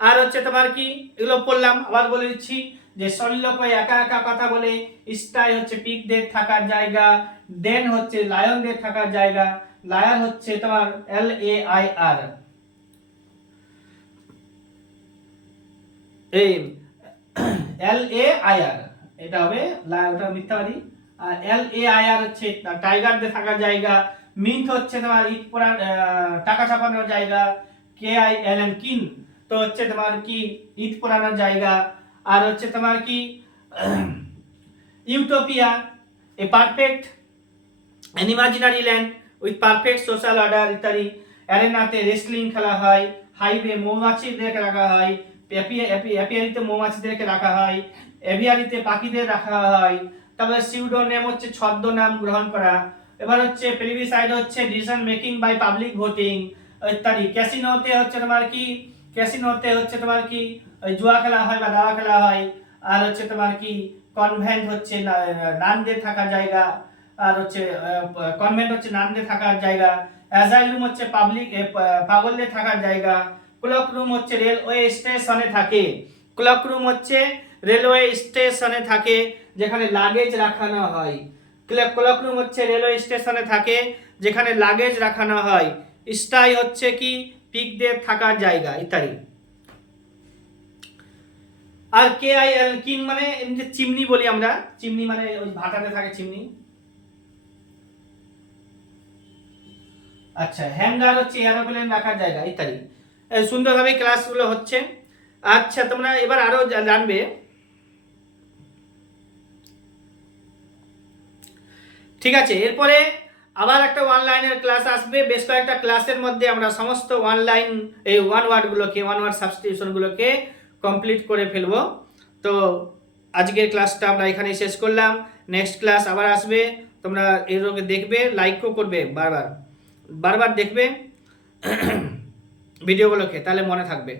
আর হচ্ছে তোমার কি এগুলো পড়লাম, আবার বলে দিচ্ছি যে সলিলোক একা একা কথা বলে, স্টাই হচ্ছে পিগদের থাকার জায়গা, ডেন হচ্ছে লায়নদের থাকার জায়গা, লায়ার হচ্ছে তোমার LAIR, এই LAIR, এটা হবে ওটা মিথ্যাবাদী। আর LAIR হচ্ছে টাইগারদের থাকার জায়গা, মিন্ট হচ্ছে তোমার ইট পোড়া টাকা ছাপানোর জায়গা, KILN, কিন, তো হচ্ছে তোমার কি ইট পোড়ানোর জায়গা। আর হচ্ছে তোমার কি utopia, A perfect an imaginary land with perfect social order ইত্যাদি। অ্যারেনাতে রেসলিং খেলা হয়, হাইওয়ে মৌমাছিদেরকে রাখা হয়, অ্যাপিয়ারিতে মৌমাছিদেরকে রাখা হয়, এভিয়ারিতে পাখিদের রাখা হয়। তারপরে সিউডোনেম হচ্ছে ছদ্মনাম গ্রহণ করা। এবার হচ্ছে প্লেবিসাইড হচ্ছে decision making by public voting ইত্যাদি। ক্যাসিনোতে হচ্ছে তোমার কি, ক্যাসিনোতে হচ্ছে তোমার কি জুয়া খেলা হয় বা দাবা খেলা হয়। আর হচ্ছে তোমার কি কনভেন্ট হচ্ছে নানদের থাকার জায়গা, আর হচ্ছে কনভেন্ট হচ্ছে নানদের থাকার জায়গা। অ্যাজাইলুম হচ্ছে পাবলিক পাগলদের থাকার জায়গা। ক্লক রুম হচ্ছে রেলওয়ে স্টেশনে থাকে, ক্লক রুম হচ্ছে রেলওয়ে স্টেশনে থাকে যেখানে লাগেজ রাখানো হয়। ক্লক রুম হচ্ছে রেলওয়ে স্টেশনে থাকে যেখানে লাগেজ রাখানো হয়। স্টাই হচ্ছে কি পিগদের থাকার জায়গা ইত্যাদি। আর KIL, কিন মানে এমনি চিমনি বলি আমরা, চিমনি মানে ওই ভাটাতে থাকে চিমনি। আচ্ছা, হ্যাঙ্গার হচ্ছে এরোপ্লেন রাখার জায়গা ইত্যাদি। সুন্দরভাবে ক্লাসগুলো হচ্ছে। আচ্ছা, তোমরা এবার আরো জানবে। ঠিক আছে, এরপরে আবার একটা অনলাইনের ক্লাস আসবে। বেশ কয়েকটা ক্লাসের মধ্যে আমরা সমস্ত অনলাইন এই ওয়ান ওয়ার্ড সাবস্টিটিউশনগুলোকে কমপ্লিট করে ফেলবো। তো আজকের ক্লাসটা আমরা এখানেই শেষ করলাম। নেক্সট ক্লাস আবার আসবে, তোমরা এরকম দেখবে, লাইকও করবে, বারবার দেখবে ভিডিওগুলোকে, তাহলে মনে থাকবে।